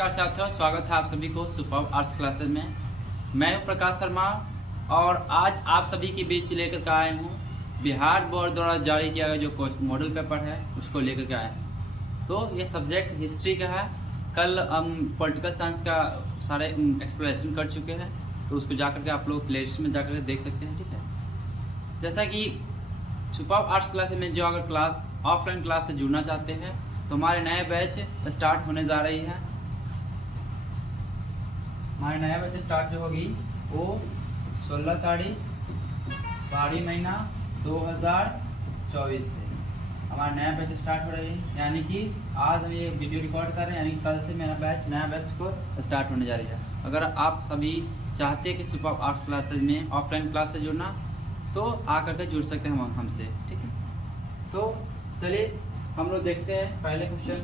नमस्कार साथियों, स्वागत है आप सभी को सुपर आर्ट्स क्लासेस में। मैं हूं प्रकाश शर्मा और आज आप सभी के बीच लेकर के आए हूं बिहार बोर्ड द्वारा जारी किया गया जो मॉडल पेपर है उसको लेकर के आए हैं। तो ये सब्जेक्ट हिस्ट्री का है। कल हम पॉलिटिकल साइंस का सारे एक्सप्लेनेशन कर चुके हैं, तो उसको जाकर के आप लोग प्लेलिस्ट में जाकर के देख सकते हैं। ठीक है, जैसा कि सुपर आर्ट्स क्लासेस में जो अगर क्लास ऑफलाइन क्लास से जुड़ना चाहते हैं तो हमारे नए बैच स्टार्ट होने जा रही है। हमारी नया बैच स्टार्ट जो होगी वो 16 तारीख 12 महीना 2024 से हमारा नया बैच स्टार्ट हो रही है। यानी कि आज हम ये वीडियो रिकॉर्ड कर रहे हैं, यानी कि कल से मेरा नया बैच को स्टार्ट होने जा रही है। अगर आप सभी चाहते हैं कि सुपर आर्ट्स क्लासेज में ऑफलाइन क्लास से जुड़ना तो आकर के जुड़ सकते हैं हमसे। ठीक है, तो चलिए हम लोग देखते हैं पहले क्वेश्चन।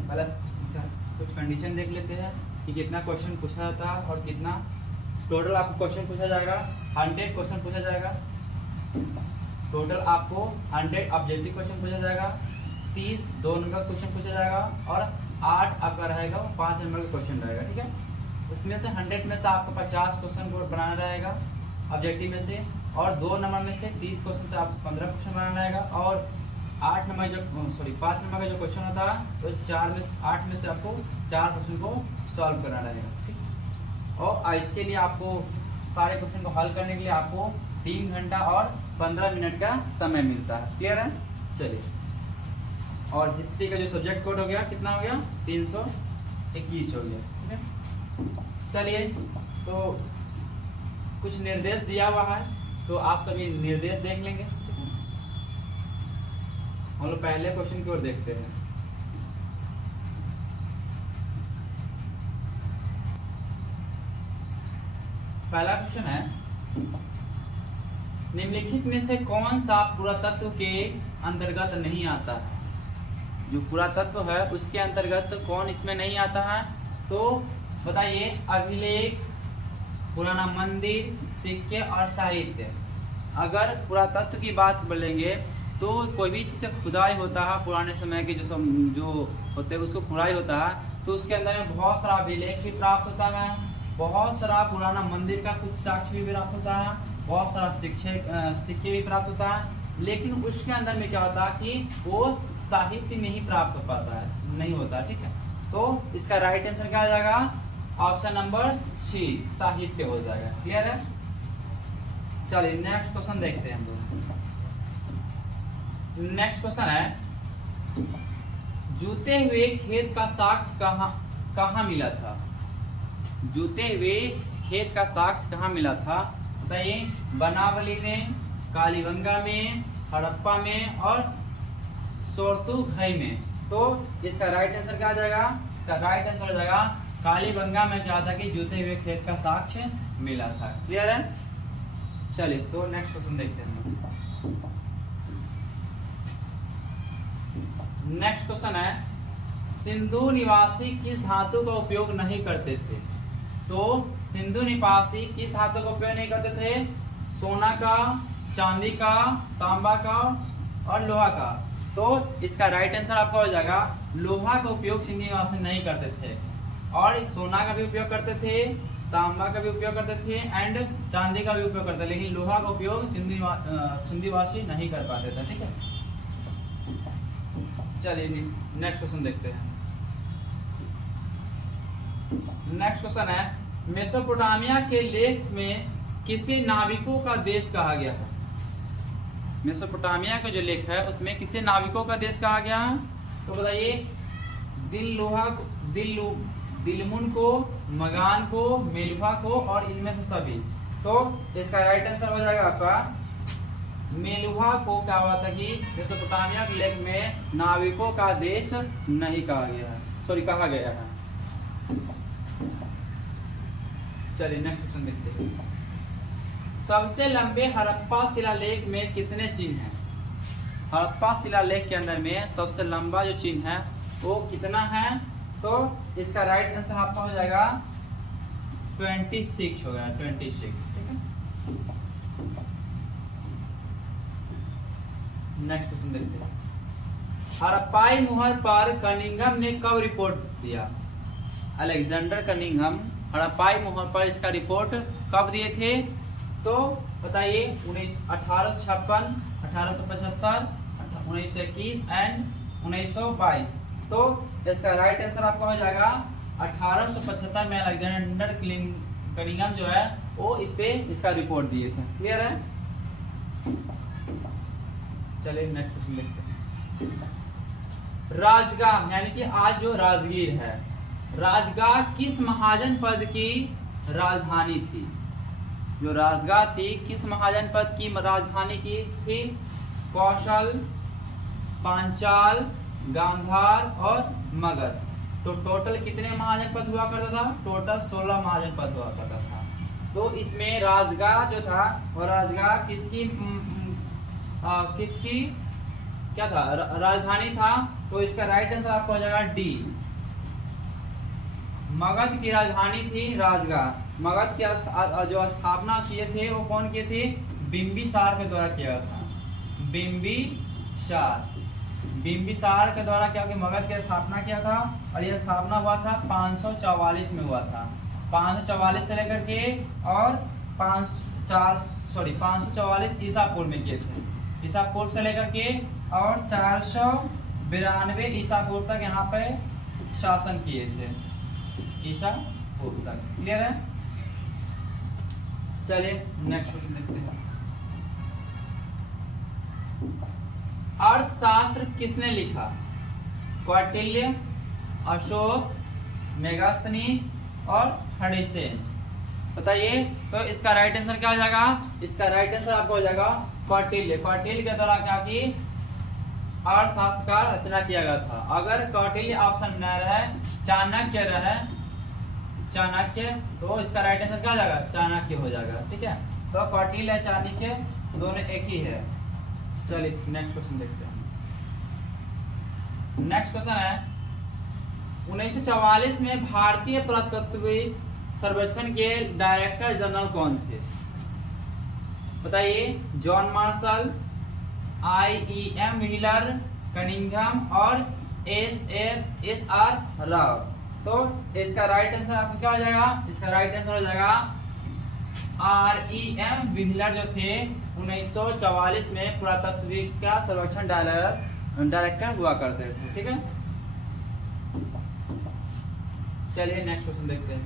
पहले कुछ कंडीशन देख लेते हैं कि कितना क्वेश्चन पूछा जाता है और कितना टोटल आपको क्वेश्चन पूछा जाएगा। 100 क्वेश्चन पूछा जाएगा टोटल, आपको 100 ऑब्जेक्टिव क्वेश्चन पूछा जाएगा, 30 2 नंबर का क्वेश्चन पूछा जाएगा और 8 आपका रहेगा 5 नंबर का क्वेश्चन रहेगा। ठीक है, उसमें से 100 में से आपको 50 क्वेश्चन को बनाना रहेगा ऑब्जेक्टिव में से, और 2 नंबर में से 30 क्वेश्चन से आपको 15 क्वेश्चन बनाना रहेगा, और 5 नंबर का जो क्वेश्चन होता है तो 8 में से आपको 4 क्वेश्चन को सॉल्व करना रहेगा। ठीक, और इसके लिए आपको सारे क्वेश्चन को हल करने के लिए आपको 3 घंटा और 15 मिनट का समय मिलता है। क्लियर है? चलिए, और हिस्ट्री का जो सब्जेक्ट कोड हो गया कितना हो गया 321 हो गया। ठीक है, चलिए तो कुछ निर्देश दिया हुआ है तो आप सभी निर्देश देख लेंगे। हम लोग पहले क्वेश्चन की ओर देखते हैं। पहला क्वेश्चन है, निम्नलिखित में से कौन सा पुरातत्व के अंतर्गत नहीं आता है? जो पुरातत्व है उसके अंतर्गत कौन इसमें नहीं आता है? तो बताइए, अभिलेख, पुराना मंदिर, सिक्के और साहित्य। अगर पुरातत्व की बात बोलेंगे तो कोई भी चीज़ से खुदाई होता है, पुराने समय के जो होते हैं उसको खुदाई होता है, तो उसके अंदर में बहुत सारा अभिलेख भी प्राप्त होता है, बहुत सारा पुराना मंदिर का कुछ साक्ष्य भी प्राप्त होता है, बहुत सारा सिक्के भी प्राप्त होता है। लेकिन उसके अंदर में क्या होता है कि वो साहित्य में ही प्राप्त हो पाता है, नहीं होता। ठीक है, तो इसका राइट आंसर क्या आ जाएगा? ऑप्शन नंबर सी, साहित्य हो जाएगा। क्लियर है? चलिए नेक्स्ट क्वेश्चन देखते हैं हम लोग। नेक्स्ट क्वेश्चन है, जूते हुए खेत का साक्ष्य कहाँ मिला था? जूते हुए खेत का साक्ष्य कहाँ मिला था? बताइए, बनावली में, कालीबंगा में, हड़प्पा में और सोरतुघई में। तो इसका राइट आंसर क्या आ जाएगा? इसका राइट आंसर हो जाएगा कालीबंगा में क्या था कि जूते हुए खेत का साक्ष्य मिला था। क्लियर है? चलिए तो नेक्स्ट क्वेश्चन देखते हैं। नेक्स्ट क्वेश्चन है, सिंधु निवासी किस धातु का उपयोग नहीं करते थे? तो सिंधु निवासी किस धातु का उपयोग नहीं करते थे? सोना का, चांदी का, तांबा का और लोहा का। तो इसका राइट आंसर आपका हो जाएगा लोहा का उपयोग सिंधु निवासी नहीं करते थे, और सोना का भी उपयोग करते थे, तांबा का भी उपयोग करते थे एंड चांदी का भी उपयोग करते थे, लेकिन लोहा का उपयोग सिंधुवासी नहीं कर पाते थे। ठीक है, चलिए नेक्स्ट क्वेश्चन देखते हैं। नेक्स्ट क्वेश्चन है, मेसोपोटामिया के लेख में किसे नाविकों का देश कहा गया है? मेसोपोटामिया का जो लेख है उसमें किसे नाविकों का देश कहा गया है? तो बताइए, दिलमुन को, मगान को, मेलुहा को और इनमें से सभी। तो इसका राइट आंसर हो जाएगा आपका मेलुहा को। क्या हुआ था कि मेसोपोटामिया के लेख में नाविकों का देश नहीं कहा गया है, कहा गया है। चलिए नेक्स्ट क्वेश्चन देखते हैं। सबसे लंबे हड़प्पा शिलालेख में कितने चिन्ह हैं? हड़प्पा शिलालेख के अंदर में सबसे लंबा जो चिन्ह है वो कितना है? तो इसका राइट आंसर आपका हो जाएगा 26 हो गया, 26। ठीक है, नेक्स्ट क्वेश्चन देखते हैं। हड़प्पाई मुहर पर कनिंघम ने कब रिपोर्ट दिया? अलेक्जेंडर कनिंघम हड़प्पाई मोहर पर इसका रिपोर्ट कब दिए थे? तो बताइए 1856, 1875, 1921 एंड 1922। तो इसका राइट आंसर आपका हो जाएगा 1875 में अलेक्जेंडर कनिंघम जो है वो इस पे इसका रिपोर्ट दिए थे। क्लियर है? चलिए नेक्स्ट क्वेश्चन देखते हैं। राजगाह यानी कि आज जो राजगीर है, राजगाह किस महाजन पद की राजधानी थी? जो राजगाह थी किस महाजन पद की राजधानी की थी? कौशल, पांचाल, गांधार और मगध। तो टोटल कितने महाजन पद हुआ करता था? टोटल 16 महाजन पद हुआ करता था। तो इसमें राजगाह जो था वो राजगाह किसकी क्या था? राजधानी था। तो इसका राइट आंसर आपका हो जाएगा डी। मगध की राजधानी थी राजगाह। मगध की जो स्थापना किए थे वो कौन किए थे? बिंबिसार के द्वारा किया था। बिंबिसार के द्वारा क्या कि मगध की स्थापना किया था और यह स्थापना हुआ था 544 में हुआ था। 544 से लेकर के और 544 ईसा पूर्व में किए थे। ईसा पूर्व से लेकर के और 492 ईसा पूर्व तक यहाँ पे शासन किए थे। ईसा पूर्व तक। क्लियर है? चलिए नेक्स्ट क्वेश्चन देखते हैं। अर्थशास्त्र किसने लिखा? कौटिल्य, अशोक, मेगास्थनीज और हरिसेन। बताइए तो इसका राइट आंसर क्या हो जाएगा? इसका राइट आंसर आपको हो जाएगा कौटिल्य। कौटिल्य के द्वारा क्या की अर्थशास्त्र का रचना किया गया था। अगर कौटिल्य ऑप्शन न रहे, चाणक्य रहे, चाणक्य, तो इसका राइट आंसर क्या हो जाएगा? चाणक्य हो जाएगा। ठीक है? तो कौटिल्य और चाणक्य दोनों एक ही है। चलिए नेक्स्ट क्वेश्चन देखते हैं। नेक्स्ट क्वेश्चन है 1944 में भारतीय पुरातत्व सर्वेक्षण के डायरेक्टर जनरल कौन थे? बताइए। John Marshall, IEM wheeler, Cunningham और SR राव। तो इसका राइट आंसर आपको क्या हो जाएगा? इसका राइट आंसर हो जाएगा REM व्हीलर जो थे 1944 में पुरातत्व का सर्वेक्षण डायरेक्टर हुआ करते थे। ठीक है? चलिए नेक्स्ट क्वेश्चन देखते हैं।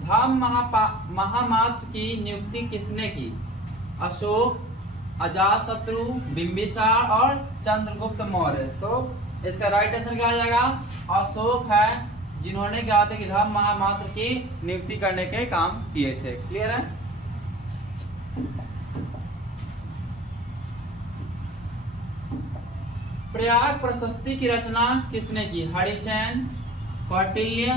धम्म महामात्र की नियुक्ति किसने की? अशोक, अजातशत्रु, बिंबिसार और चंद्रगुप्त मौर्य। तो इसका राइट आंसर क्या आ जाएगा? अशोक है, जिन्होंने कहा था कि धम्म महामात्र की नियुक्ति करने के काम किए थे। क्लियर है? प्रयाग प्रशस्ति की रचना किसने की? हरिसेन, कौटिल्य,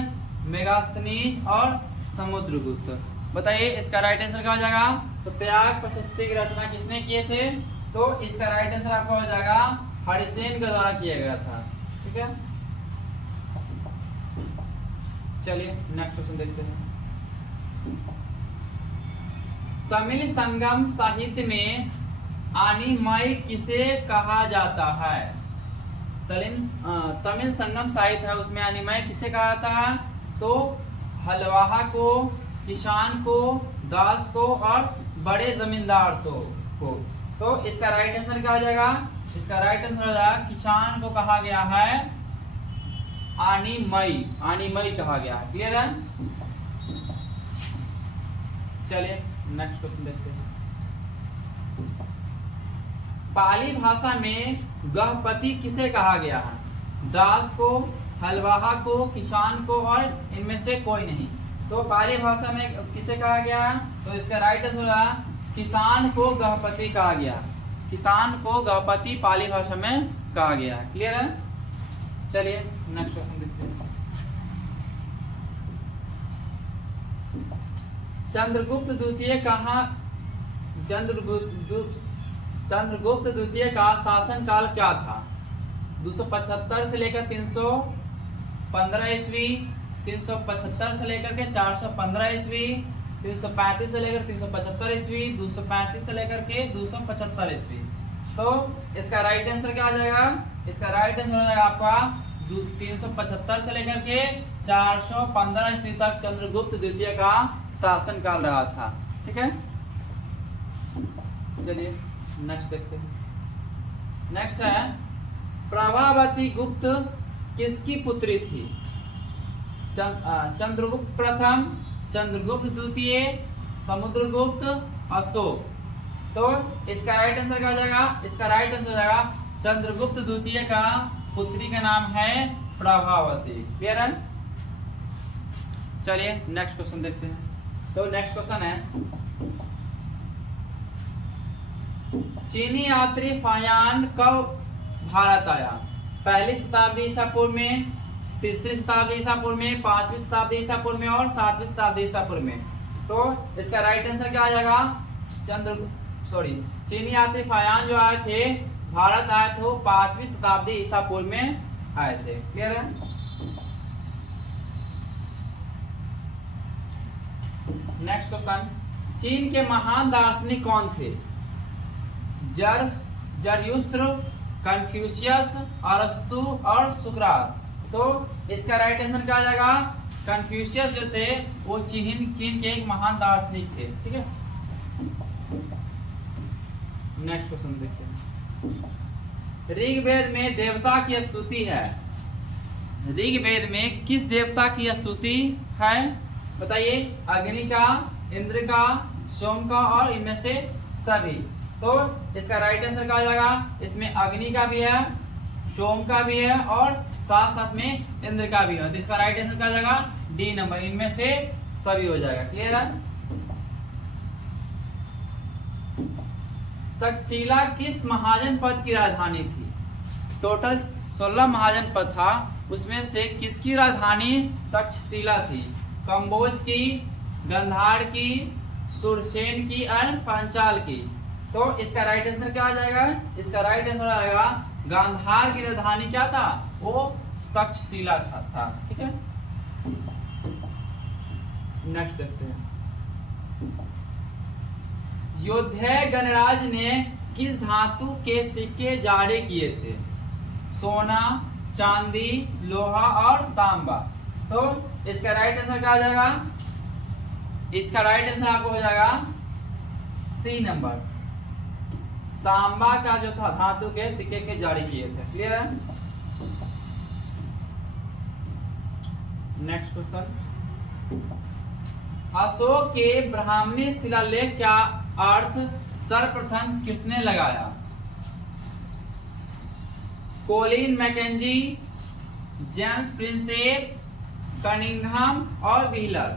मेगास्थनीज और समुद्रगुप्त। बताइए इसका राइट आंसर क्या हो जाएगा? तो प्रयाग प्रशस्ति की रचना किसने किए थे? तो इसका राइट आंसर आपका हो जाएगा हरिसेन के द्वारा किया गया था। ठीक है? चलिए नेक्स्ट क्वेश्चन देखते हैं। तमिल संगम साहित्य में आनिमय किसे कहा जाता है? तमिल संगम साहित्य है, उसमें आनिमय किसे कहा जाता है? तो हलवाहा को, किसान को, दास को और बड़े जमींदार को। तो इसका राइट आंसर क्या हो जाएगा? इसका राइट आंसर हो जाएगा किसान को कहा गया है आनिमय कहा गया है। क्लियर है? चलिए नेक्स्ट क्वेश्चन देखते हैं। पाली भाषा में गृहपति किसे कहा गया है? दास को, हलवाहा को, किसान को और इनमें से कोई नहीं। तो पाली भाषा में किसे कहा गया है? तो इसका राइट आंसर है किसान को गृहपति कहा गया। किसान को गृहपति पाली भाषा में कहा गया। क्लियर है? चलिए नेक्स्ट क्वेश्चन देखते हैं। चंद्रगुप्त द्वितीय का शासन काल क्या था? 275 से लेकर 315 ईस्वी, 375 से लेकर के 415 ईस्वी, 335 से लेकर 375 ईस्वी, 235 से लेकर के 275 ईस्वी। तो इसका राइट आंसर क्या आ जाएगा? इसका राइट आंसर हो जाएगा आपका 375 से लेकर के 415 ईस्वी तक चंद्रगुप्त द्वितीय का शासन काल रहा था। ठीक है, चलिए नेक्स्ट देखते हैं। नेक्स्ट है प्रभावती गुप्त किसकी पुत्री थी? चंद्रगुप्त प्रथम, चंद्रगुप्त द्वितीय, समुद्रगुप्त, अशोक। तो इसका राइट आंसर क्या हो जाएगा? इसका राइट आंसर हो जाएगा चंद्रगुप्त द्वितीय का पुत्री का नाम है प्रभावती। क्लियर है? चलिए नेक्स्ट क्वेश्चन देखते हैं। तो नेक्स्ट क्वेश्चन है चीनी यात्री फायान कब भारत आया? पहली शताब्दी ईसा पूर्व में, तीसरी शताब्दी ईसा पूर्व में, पांचवी शताब्दी ईसा पूर्व में और सातवीं शताब्दी ईसा पूर्व में। तो इसका राइट आंसर क्या आ जाएगा? चीनी यात्री फायान जो आए थे भारत आए थे वो 5वीं शताब्दी ईसा पूर्व में आए थे। क्लियर है? नेक्स्ट क्वेश्चन चीन के महान दार्शनिक कौन थे? जरयुस्त्र, कन्फ्यूशियस, अरस्तु और सुकरात। तो इसका राइट आंसर क्या आ जाएगा? कन्फ्यूशियस जो थे वो चीन के एक महान दार्शनिक थे। ठीक है, नेक्स्ट क्वेश्चन देखते हैं। ऋग्वेद में देवता की स्तुति है। ऋग्वेद में किस देवता की स्तुति है? बताइए। अग्नि का, इंद्र का, सोम का और इनमें से सभी। तो इसका राइट आंसर क्या आ जाएगा? इसमें अग्नि का भी है, सोम का भी है और साथ साथ में इंद्र का भी है। तो इसका राइट आंसर क्या आ जाएगा? डी नंबर, इनमें से सभी हो जाएगा। क्लियर है? तक्षशिला किस महाजनपद की राजधानी थी? टोटल 16 महाजनपद था, उसमें से किसकी राजधानी तक्षशिला थी? कंबोज की, गंधार की, सुरसेन की और पांचाल की। तो इसका राइट आंसर क्या आ जाएगा? इसका राइट आंसर आएगा गांधार की राजधानी क्या था? वो तक्षशिला था। ठीक है, नेक्स्ट देखते हैं। योद्धेय गणराज ने किस धातु के सिक्के जारी किए थे? सोना, चांदी, लोहा और तांबा। तो इसका राइट आंसर क्या आ जाएगा? इसका राइट आंसर आपको हो जाएगा सी नंबर, तांबा का जो था धातु के सिक्के के जारी किए थे। क्लियर है? नेक्स्ट क्वेश्चन अशोक के ब्राह्मणी शिलालेख का अर्थ सर्वप्रथम किसने लगाया? Colin Mackenzie, James Prinsep, Cunningham और व्हीलर।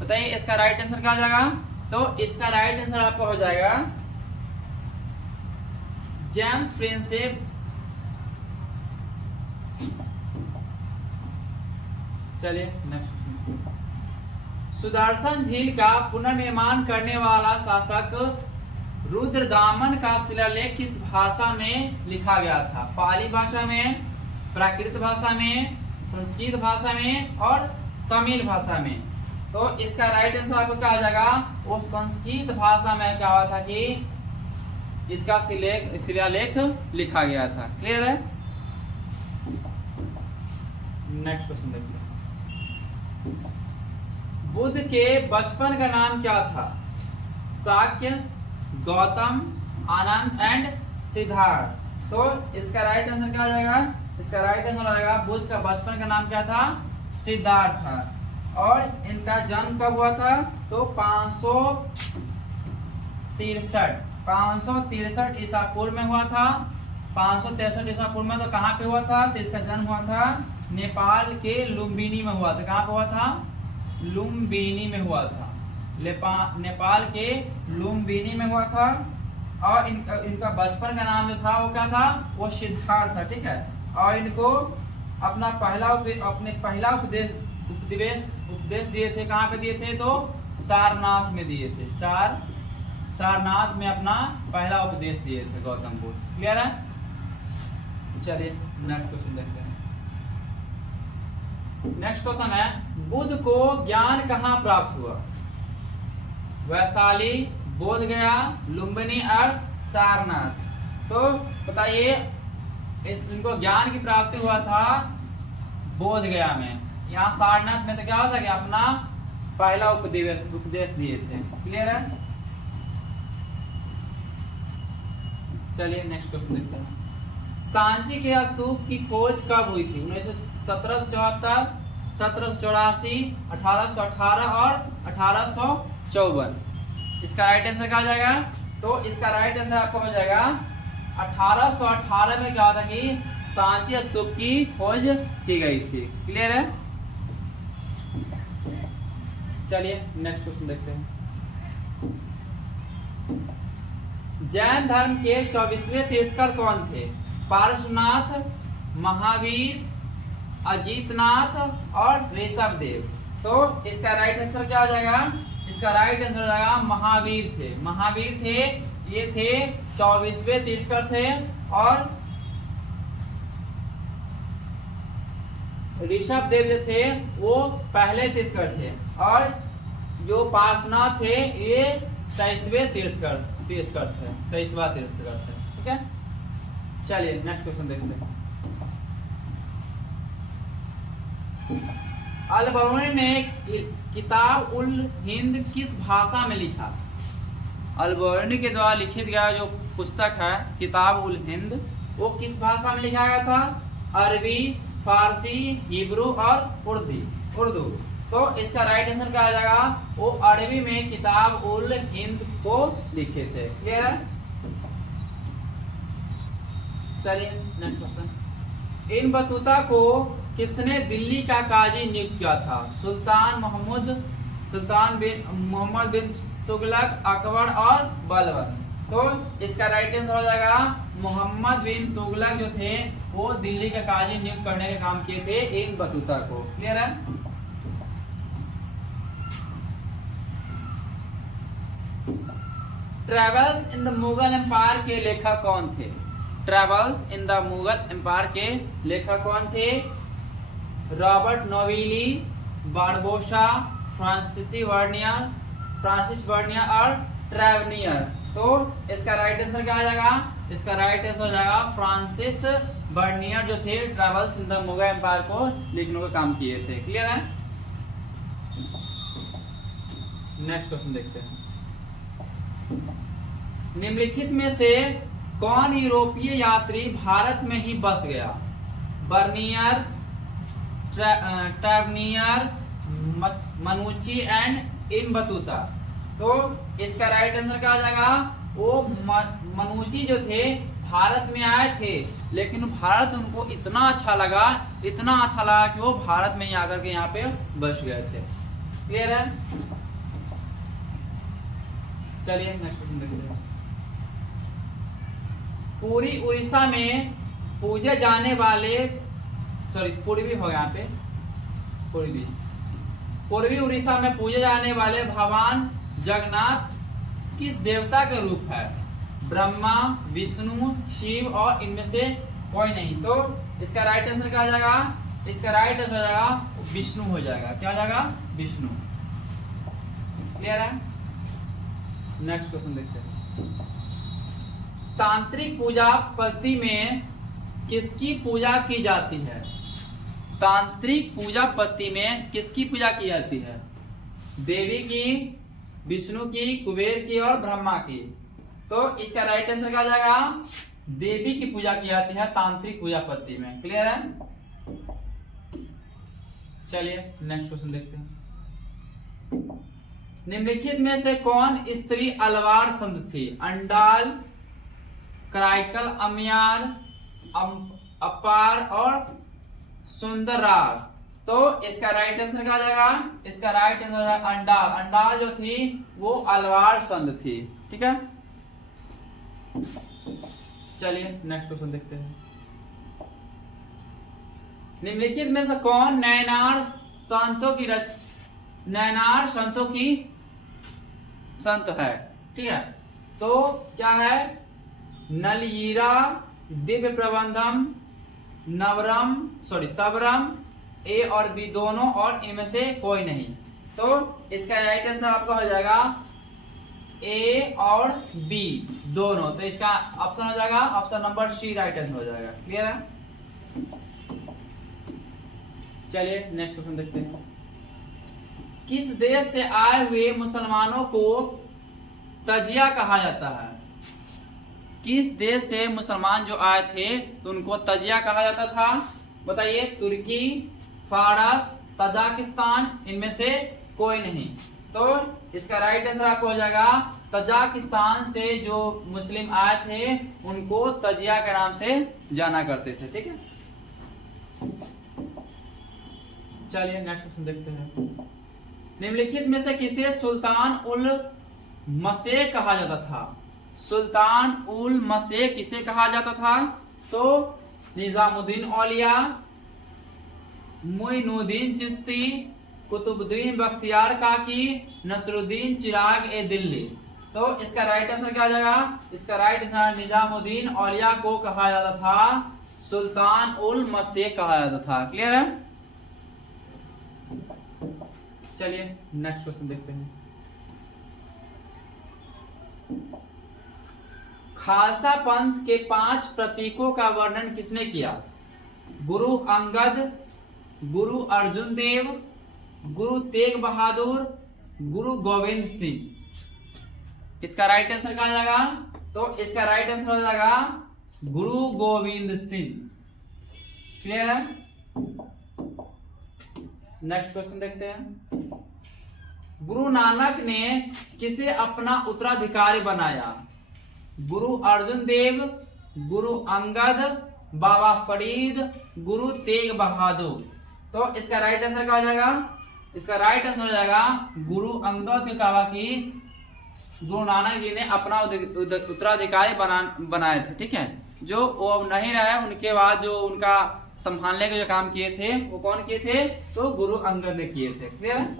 बताइए इसका राइट आंसर क्या हो जाएगा? तो इसका राइट आंसर आपका हो जाएगा जेम्स प्रिंसेप। चलिए नेक्स्ट। सुदर्शन झील का पुनर्निर्माण करने वाला शासक रुद्रदामन का शिलालेख किस भाषा में लिखा गया था? पाली भाषा में, प्राकृत भाषा में, संस्कृत भाषा में और तमिल भाषा में। तो इसका राइट आंसर आपको क्या आ जाएगा? वो संस्कृत भाषा में क्या हुआ था कि इसका शिलालेख लिखा गया था। क्लियर है? नेक्स्ट क्वेश्चन देखते हैं। बुद्ध के बचपन का नाम क्या था? शाक्य, गौतम, आनंद एंड सिद्धार्थ। तो इसका राइट आंसर क्या आ जाएगा? इसका राइट आंसर आएगा बुद्ध का बचपन का नाम क्या था? सिद्धार्थ था। और इनका जन्म कब हुआ था? तो 563 ईसा पूर्व में हुआ था। 563 ईसा पूर्व में तो कहाँ पे हुआ था? तो इसका जन्म हुआ था नेपाल के लुम्बिनी में हुआ था। कहाँ पे हुआ था? लुम्बिनी में हुआ था। नेपाल के लुम्बिनी में हुआ था। और इनका बचपन का नाम जो था वो क्या था? वो सिद्धार्थ था। ठीक है, और इनको अपना पहला उपदेश दिए थे। कहाँ पे दिए थे? तो सारनाथ में दिए थे। सारनाथ में अपना पहला उपदेश दिए थे गौतम बुद्ध। क्लियर है? चलिए नेक्स्ट क्वेश्चन देखते हैं। नेक्स्ट क्वेश्चन है बुद्ध को ज्ञान कहाँ प्राप्त हुआ? वैशाली, बोधगया, लुम्बिनी और सारनाथ। तो बताइए इनको ज्ञान की प्राप्ति हुआ था बोध गया में। यहाँ सारनाथ में तो क्या होता है कि अपना पहला उपदेश दिए थे। क्लियर है? चलिए नेक्स्ट क्वेश्चन देखते हैं। सांची के स्तूप की खोज कब हुई थी? 1774, 1784, 1818 और 1854। इसका राइट आंसर क्या हो जाएगा? तो इसका राइट आंसर आपका हो जाएगा 1818 में। क्या होता कि सांची स्तूप की खोज की गई थी। क्लियर है? चलिए नेक्स्ट क्वेश्चन देखते हैं। जैन धर्म के 24वें तीर्थकर कौन थे? पार्श्वनाथ, महावीर, अजीतनाथ और ऋषभदेव। तो इसका राइट आंसर क्या हो जाएगा? इसका राइट आंसर हो जाएगा महावीर थे। महावीर थे, ये थे 24वें तीर्थकर थे। और ऋषभदेव जो थे वो पहले तीर्थकर थे। और जो पार्श्वनाथ थे ये 23वें तीर्थकर थे, 23वां तीर्थकर थे। ठीक है? चलिए नेक्स्ट क्वेश्चन देखते हैं। अल-बरूनी ने किताब उल हिंद किस भाषा में लिखा? अल-बरूनी के द्वारा लिखित गया जो पुस्तक है किताब उल हिंद, वो किस भाषा में लिखा गया था? अरबी, फारसी, हिब्रू और उर्दू। तो इसका राइट आंसर क्या आ जाएगा? वो अरबी में किताब उल हिंद को लिखे थे। क्लियर है? चलिए नेक्स्ट क्वेश्चन। इब्न बतूता को किसने दिल्ली का काजी नियुक्त किया था? सुल्तान मोहम्मद बिन तुगलक, अकबर और बलबन। तो इसका राइट आंसर हो जाएगा मोहम्मद बिन तुगलक जो थे वो दिल्ली का काजी नियुक्त करने का काम किए थे इब्न बतूता को। क्लियर है? Travels in the Mughal empire के लेखक कौन थे? Travels in the Mughal empire के लेखक कौन थे? Robert Novelli, Barbosa, Francis Bernier और ट्रेवनियर। तो इसका राइट आंसर क्या आ जाएगा? इसका राइट आंसर हो जाएगा फ्रांसिस वर्नियर जो थे travels in the Mughal empire को लिखने का काम किए थे। क्लियर है? नेक्स्ट क्वेश्चन देखते हैं। निम्नलिखित में से कौन यूरोपीय यात्री भारत में ही बस गया? Bernier, Tavernier, Manucci and Ibn Battuta. तो इसका राइट आंसर क्या आ जाएगा? वो मनुची जो थे भारत में आए थे, लेकिन भारत उनको इतना अच्छा लगा कि वो भारत में ही आकर के यहाँ पे बस गए थे। क्लियर है? चलिए नेक्स्ट क्वेश्चन देखते हैं। पूरी उड़ीसा में पूजे जाने वाले पूर्वी हो यहाँ पे पूर्वी उड़ीसा में पूजे जाने वाले भगवान जगन्नाथ किस देवता के रूप है? ब्रह्मा, विष्णु, शिव और इनमें से कोई नहीं। तो इसका राइट आंसर क्या हो जाएगा? इसका राइट आंसर हो जाएगा विष्णु हो जाएगा। क्या हो जाएगा? विष्णु। क्लियर है? नेक्स्ट क्वेश्चन देखते हैं। तांत्रिक पूजा पद्धति में किसकी पूजा की जाती है? तांत्रिक पूजा पद्धति में किसकी पूजा की जाती है? देवी की, विष्णु की, कुबेर की और ब्रह्मा की। तो इसका राइट आंसर क्या आ जाएगा? देवी की पूजा की जाती है तांत्रिक पूजा पद्धति में। क्लियर है? चलिए नेक्स्ट क्वेश्चन देखते हैं। निम्नलिखित में से कौन स्त्री अलवार संत थी? अंडाल, कराइकल, अमियार, अपार और सुंदरार। तो इसका राइट आंसर क्या आ जाएगा? इसका राइट आंसर हो जाएगा अंडाल। अंडाल जो थी वो अलवार संत थी। ठीक है? चलिए नेक्स्ट क्वेश्चन देखते हैं। निम्नलिखित में से कौन नैनार संतों की संत है? ठीक है? तो क्या है? नलयीरा, दिव्य प्रबंधम, तबरम, ए और बी दोनों और इनमें से कोई नहीं। तो इसका राइट आंसर आपका हो जाएगा ए और बी दोनों। तो इसका ऑप्शन हो जाएगा option number C right answer हो जाएगा। क्लियर है? चलिए नेक्स्ट क्वेश्चन देखते हैं। किस देश से आए हुए मुसलमानों को तजिया कहा जाता है? किस देश से मुसलमान जो आए थे तो उनको तजिया कहा जाता था? बताइए। तुर्की, फारस, तजाकिस्तान, इनमें से कोई नहीं। तो इसका राइट आंसर आपको हो जाएगा तजाकिस्तान से जो मुस्लिम आए थे उनको तजिया के नाम से जाना करते थे। ठीक है, चलिए नेक्स्ट क्वेश्चन देखते हैं। निम्नलिखित में से किसे सुल्तान उल मसेह कहा जाता था? सुल्तान उल मसेह किसे कहा जाता था? तो निजामुद्दीन औलिया, मुइनुद्दीन चिश्ती, कुतुबुद्दीन बख्तियार काकी, नसरुद्दीन चिराग ए दिल्ली। तो इसका राइट आंसर क्या आ जाएगा? इसका राइट आंसर निजामुद्दीन औलिया को कहा जाता था, सुल्तान उल मसेह कहा जाता था। क्लियर है? चलिए नेक्स्ट क्वेश्चन देखते हैं। खालसा पंथ के 5 प्रतीकों का वर्णन किसने किया? गुरु अंगद, गुरु अर्जुन देव, गुरु तेग बहादुर, गुरु गोविंद सिंह। इसका राइट आंसर क्या आ जाएगा? तो इसका राइट आंसर हो जाएगा गुरु गोविंद सिंह। क्लियर है? नेक्स्ट क्वेश्चन देखते हैं। गुरु नानक ने किसे अपना उत्तराधिकारी बनाया? गुरु अर्जुन देव, गुरु अंगद, बाबा फरीद, गुरु तेग बहादुर। तो इसका राइट आंसर क्या हो जाएगा? इसका राइट आंसर हो जाएगा गुरु अंगद के कहा कि गुरु नानक जी ने अपना उत्तराधिकारी बनाए थे। ठीक है, जो वो अब नहीं रहे उनके बाद जो उनका संभालने के जो काम किए थे वो कौन किए थे? तो गुरु अंगद ने किए थे। क्लियर है?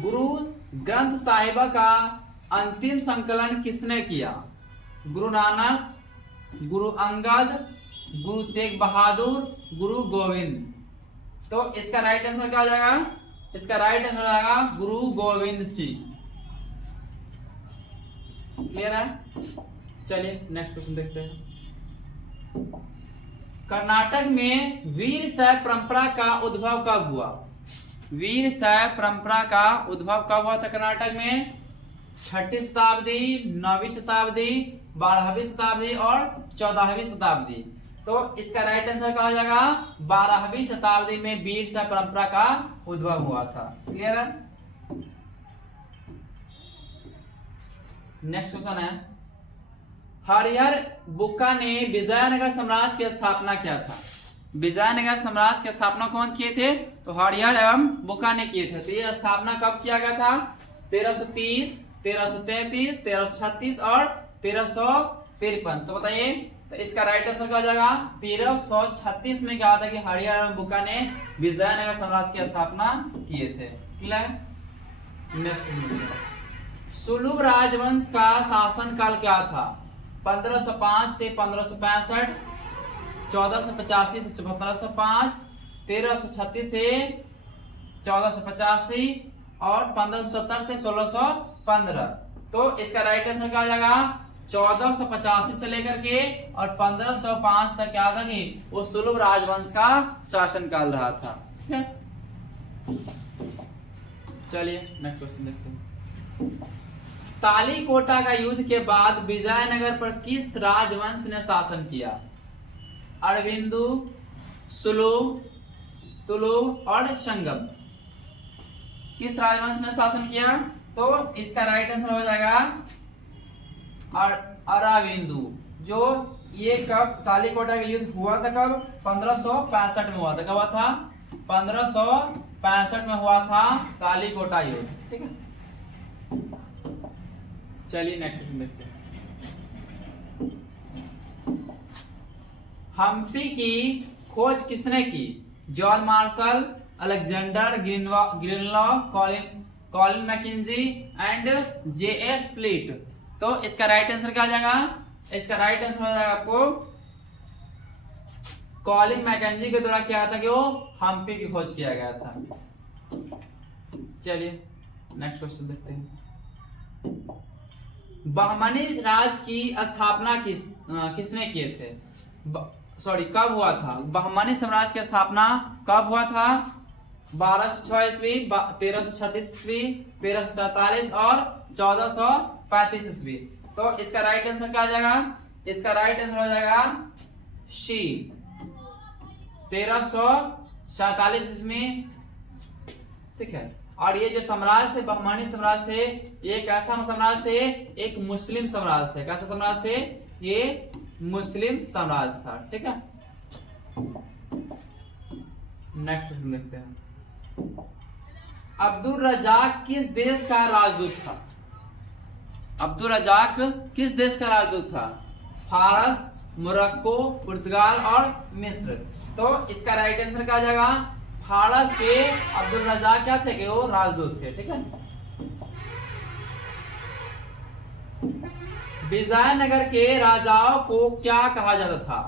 गुरु ग्रंथ साहिब का अंतिम संकलन किसने किया? गुरु नानक, गुरु अंगद, गुरु तेग बहादुर, गुरु गोविंद। तो इसका राइट आंसर क्या आ जाएगा? इसका राइट आंसर आएगा गुरु गोविंद सिंह। क्लियर है? चलिए नेक्स्ट क्वेश्चन देखते हैं। कर्नाटक में वीर शैव परंपरा का उद्भव कब हुआ? वीर शैव परंपरा का उद्भव कब हुआ था कर्नाटक में? 6वीं शताब्दी, 9वीं शताब्दी, 12वीं शताब्दी और 14वीं शताब्दी। तो इसका राइट आंसर क्या हो जाएगा? 12वीं शताब्दी में वीर शैव परंपरा का उद्भव हुआ था। क्लियर है? नेक्स्ट क्वेश्चन है। हरिहर बुक्का ने विजयनगर साम्राज्य की स्थापना किया था। विजयनगर साम्राज्य की स्थापना कौन किए थे? तो हरिहर एवं बुक्का ने किए थे। तो ये स्थापना कब किया गया था? 1330, 1333, 1336 और 1353। तो बताइए, तो इसका राइट आंसर क्या हो जाएगा? 1336 में क्या था कि हरिहर एवं बुक्का ने विजयनगर साम्राज्य की स्थापना किए थे। क्लियर? नेक्स्ट, सुलभ राजवंश का शासन काल क्या था? 1505 से 1565, 1485 से 1705, 1336 से 1485 और 1570 से 1615। तो इसका राइट आंसर क्या हो जाएगा? 1485 से लेकर के और 1505 तक क्या था कि वो सुलभ राजवंश का शासन काल रहा था। चलिए नेक्स्ट क्वेश्चन देखते हैं। तालीकोटा का युद्ध के बाद विजयनगर पर किस राजवंश ने शासन किया? अरविंदु, सुलभ, तुलुभ और संगम। किस राजवंश ने शासन किया? तो इसका राइट आंसर हो जाएगा अरविंदु। जो ये कब तालीकोटा का युद्ध हुआ था? कब? 1565 में हुआ था। कब हुआ था? 1565 में हुआ था तालीकोटा युद्ध। ठीक है, चलिए नेक्स्ट क्वेश्चन देखते हैं। हम्पी की खोज किसने की? John Marshall, Alexander Greenlaw, Colin Mackenzie and JF. Fleet. तो इसका राइट आंसर क्या आ जाएगा? इसका राइट आंसर हो जाएगा आपको कॉलिन मैकेंजी के द्वारा क्या था कि वो हम्पी की खोज किया गया था। चलिए नेक्स्ट क्वेश्चन देखते हैं। बहमनी राज की स्थापना किसने किए थे? सॉरी कब हुआ था, बहमानी साम्राज्य की स्थापना कब हुआ था? 1206 ईस्वी, 1336 ईस्वी, 1347 और 1435 ईस्वी। तो इसका राइट आंसर क्या आ जाएगा? इसका राइट आंसर हो जाएगा सी 1347 ईस्वी। ठीक है। और ये जो साम्राज्य थे, बहमानी साम्राज्य थे, ये कैसा साम्राज्य थे? एक मुस्लिम साम्राज्य थे। कैसा साम्राज्य थे? ये मुस्लिम साम्राज्य था। ठीक है। नेक्स्ट क्वेश्चन देखते हैं। अब्दुल रजाक किस देश का राजदूत था? अब्दुल रजाक किस देश का राजदूत था? फारस, मोरक्को, पुर्तगाल और मिस्र। तो इसका राइट आंसर क्या आ जाएगा? फारस के अब्दुल रजाक क्या थे कि वो राजदूत थे। ठीक है। विजयनगर के राजाओं को क्या कहा जाता था?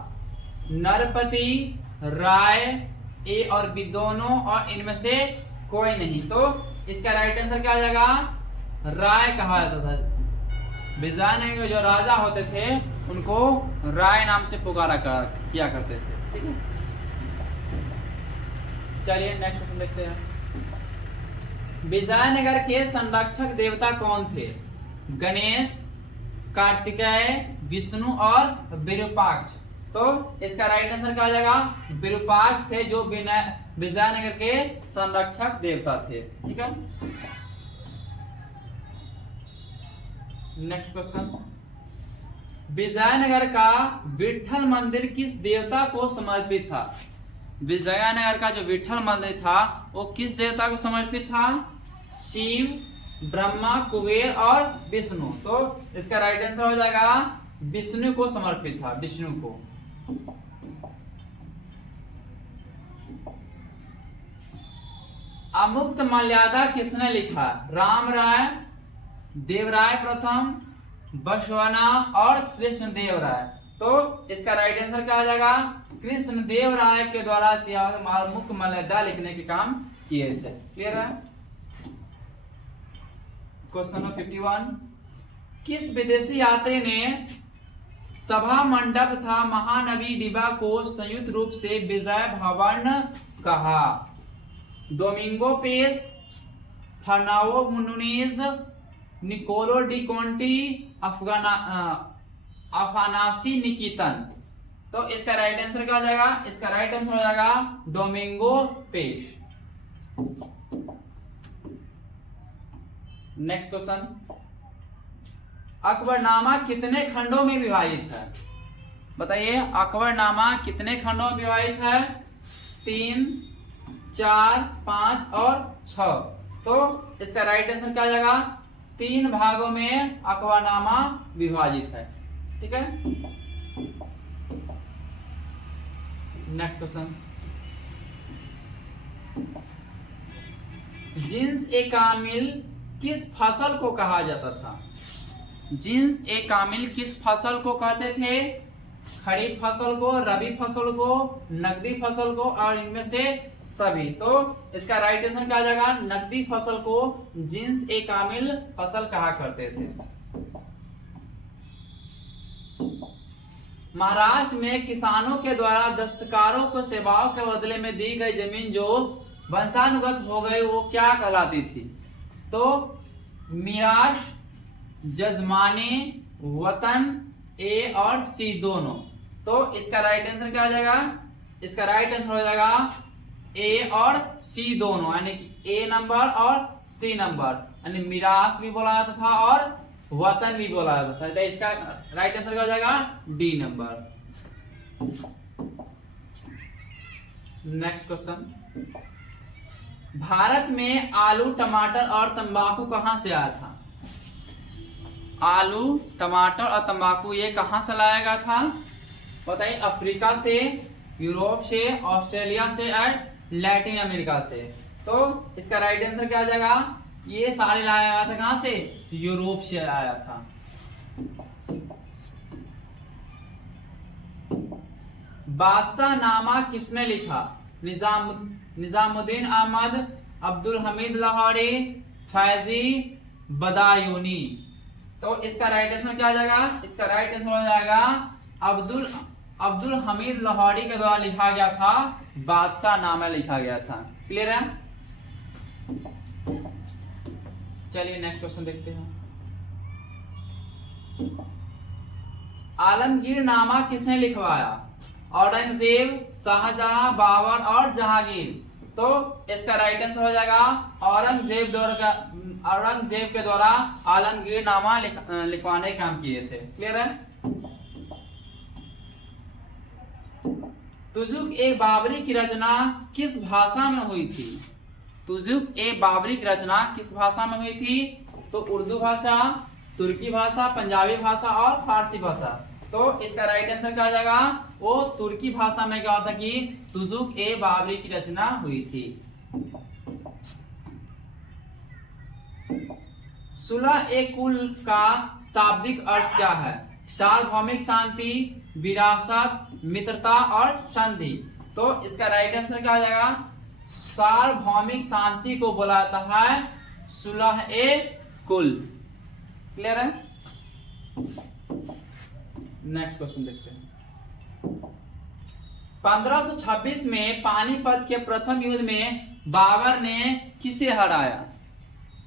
नरपति, राय, ए और बी दोनों, और इनमें से कोई नहीं। तो इसका राइट आंसर क्या आ जाएगा? राय कहा जाता था। विजयनगर के जो राजा होते थे उनको राय नाम से पुकारा किया करते थे। ठीक है। चलिए नेक्स्ट क्वेश्चन देखते हैं। विजयनगर के संरक्षक देवता कौन थे? गणेश, कार्तिकेय, विष्णु और विरूपाक्ष। तो इसका राइट आंसर क्या आ जाएगा? विरूपाक्ष थे जो विजयनगर के संरक्षक देवता थे। ठीक है। Next question. विजयनगर का विठल मंदिर किस देवता को समर्पित था? विजयनगर का जो विठल मंदिर था वो किस देवता को समर्पित था? शिव, ब्रह्मा, कुबेर और विष्णु। तो इसका राइट आंसर हो जाएगा विष्णु को समर्पित था। विष्णु को। अमुक्त मर्यादा किसने लिखा? राम राय, देवराय प्रथम, बसवना और कृष्णदेव राय। तो इसका राइट आंसर क्या आ जाएगा? कृष्णदेव राय के द्वारा मुक्त मर्यादा लिखने के काम किए थे। क्लियर है? Question number 51। किस विदेशी यात्री ने सभा मंडप तथा महानवी डिबा को संयुक्त रूप से विजय भवन कहा? Domingo Paes, Fernao Nuniz, Niccolo de Conti, Afanasy Nikitin. तो इसका राइट आंसर क्या हो जाएगा? इसका राइट आंसर हो जाएगा डोमिंगो पेश। Next question. अकबरनामा कितने खंडों में विभाजित है? बताइए, अकबरनामा कितने खंडों में विभाजित है? 3, 4, 5 और 6। तो इसका राइट आंसर क्या आ जाएगा? 3 भागों में अकबरनामा विभाजित है। ठीक है। Next question. जिन्स ए कामिल किस फसल को कहा जाता था? जिन्स ए कामिल किस फसल को कहते थे? खरीफ फसल को, रबी फसल को, नकदी फसल को और इनमें से सभी। तो इसका राइट आंसर क्या आ जाएगा? नकदी फसल को जिन्स ए कामिल फसल कहा करते थे। महाराष्ट्र में किसानों के द्वारा दस्तकारों को सेवाओं के बदले में दी गई जमीन जो वंशानुगत हो गई वो क्या कहलाती थी? तो मिराश, जजमानी, वतन, ए और सी दोनों। तो इसका राइट आंसर क्या आ जाएगा? इसका राइट आंसर हो जाएगा ए और सी दोनों, यानी कि ए नंबर और सी नंबर, यानी मिरास भी बोला जाता था और वतन भी बोला जाता था। तो इसका राइट आंसर क्या हो जाएगा? D number. Next question. Bharat में आलू, टमाटर और तंबाकू कहां से आया था? आलू, टमाटर और तंबाकू ये कहां से लाया गया था? बताइए। अफ्रीका से, यूरोप से, ऑस्ट्रेलिया से और लैटिन अमेरिका से। तो इसका राइट आंसर क्या आ जाएगा? ये सारे लाया गया था कहां से? यूरोप से आया था। बादशाह नामा किसने लिखा? निजामुद्दीन अहमद, अब्दुल हमीद लाहौरी, फैजी बदायूनी। तो इसका राइट आंसर क्या आ जाएगा? इसका राइट आंसर हो जाएगा अब्दुल अब्दुल हमीद लाहौरी के द्वारा लिखा गया था, बादशाह नामा लिखा गया था। क्लियर है? चलिए नेक्स्ट क्वेश्चन देखते हैं। आलमगीर नामा किसने लिखवाया? औरंगजेब, शाहजहां, बाबर और जहांगीर। तो इसका राइट आंसर हो जाएगा औरंगजेब के द्वारा आलमगीर नामा लिखवाने का काम किए थे। क्लियर है? तुजुक ए बाबरी की रचना किस भाषा में हुई थी? तुजुक ए बाबरी की रचना किस भाषा में हुई थी? तो उर्दू भाषा, तुर्की भाषा, पंजाबी भाषा और फारसी भाषा। तो इसका राइट आंसर क्या आ जाएगा? वो तुर्की भाषा में क्या होता कि तुजुक ए बाबरी की रचना हुई थी। सुलह ए कुल का शाब्दिक अर्थ क्या है? सार्वभौमिक शांति, विरासत, मित्रता और संधि। तो इसका राइट आंसर क्या आ जाएगा? सार्वभौमिक शांति को बोला जाता है सुलह ए कुल। क्लियर है? नेक्स्ट क्वेश्चन देखते हैं। 1526 में पानीपत के प्रथम युद्ध में बाबर ने किसे हराया?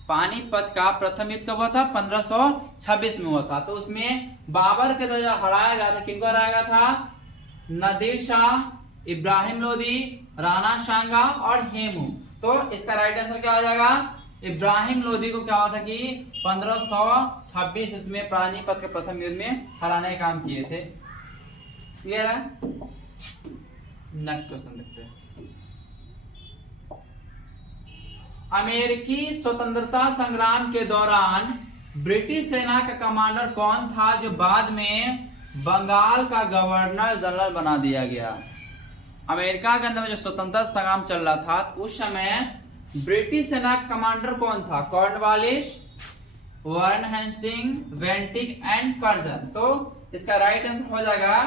पानीपत का प्रथम युद्ध कब हुआ था? 1526 में हुआ था। तो उसमें बाबर के द्वारा हराया गया था। किनको हराया गया था? नादिर शाह, इब्राहिम लोदी, राणा सांगा और हेमू। तो इसका राइट आंसर क्या आ जाएगा? इब्राहिम लोदी को क्या हुआ था कि 1526 इसमें पानीपत के प्रथम युद्ध में हराने का काम किए थे। क्लियर है? नेक्स्ट क्वेश्चन देखते हैं। अमेरिकी स्वतंत्रता संग्राम के दौरान ब्रिटिश सेना का कमांडर कौन था जो बाद में बंगाल का गवर्नर जनरल बना दिया गया? अमेरिका के अंदर में जो स्वतंत्रता संग्राम चल रहा था उस समय ब्रिटिश सेना का कमांडर कौन था? Cornwallis, Warren Hasting, Bentinck and Curzon. तो इसका राइट आंसर हो जाएगा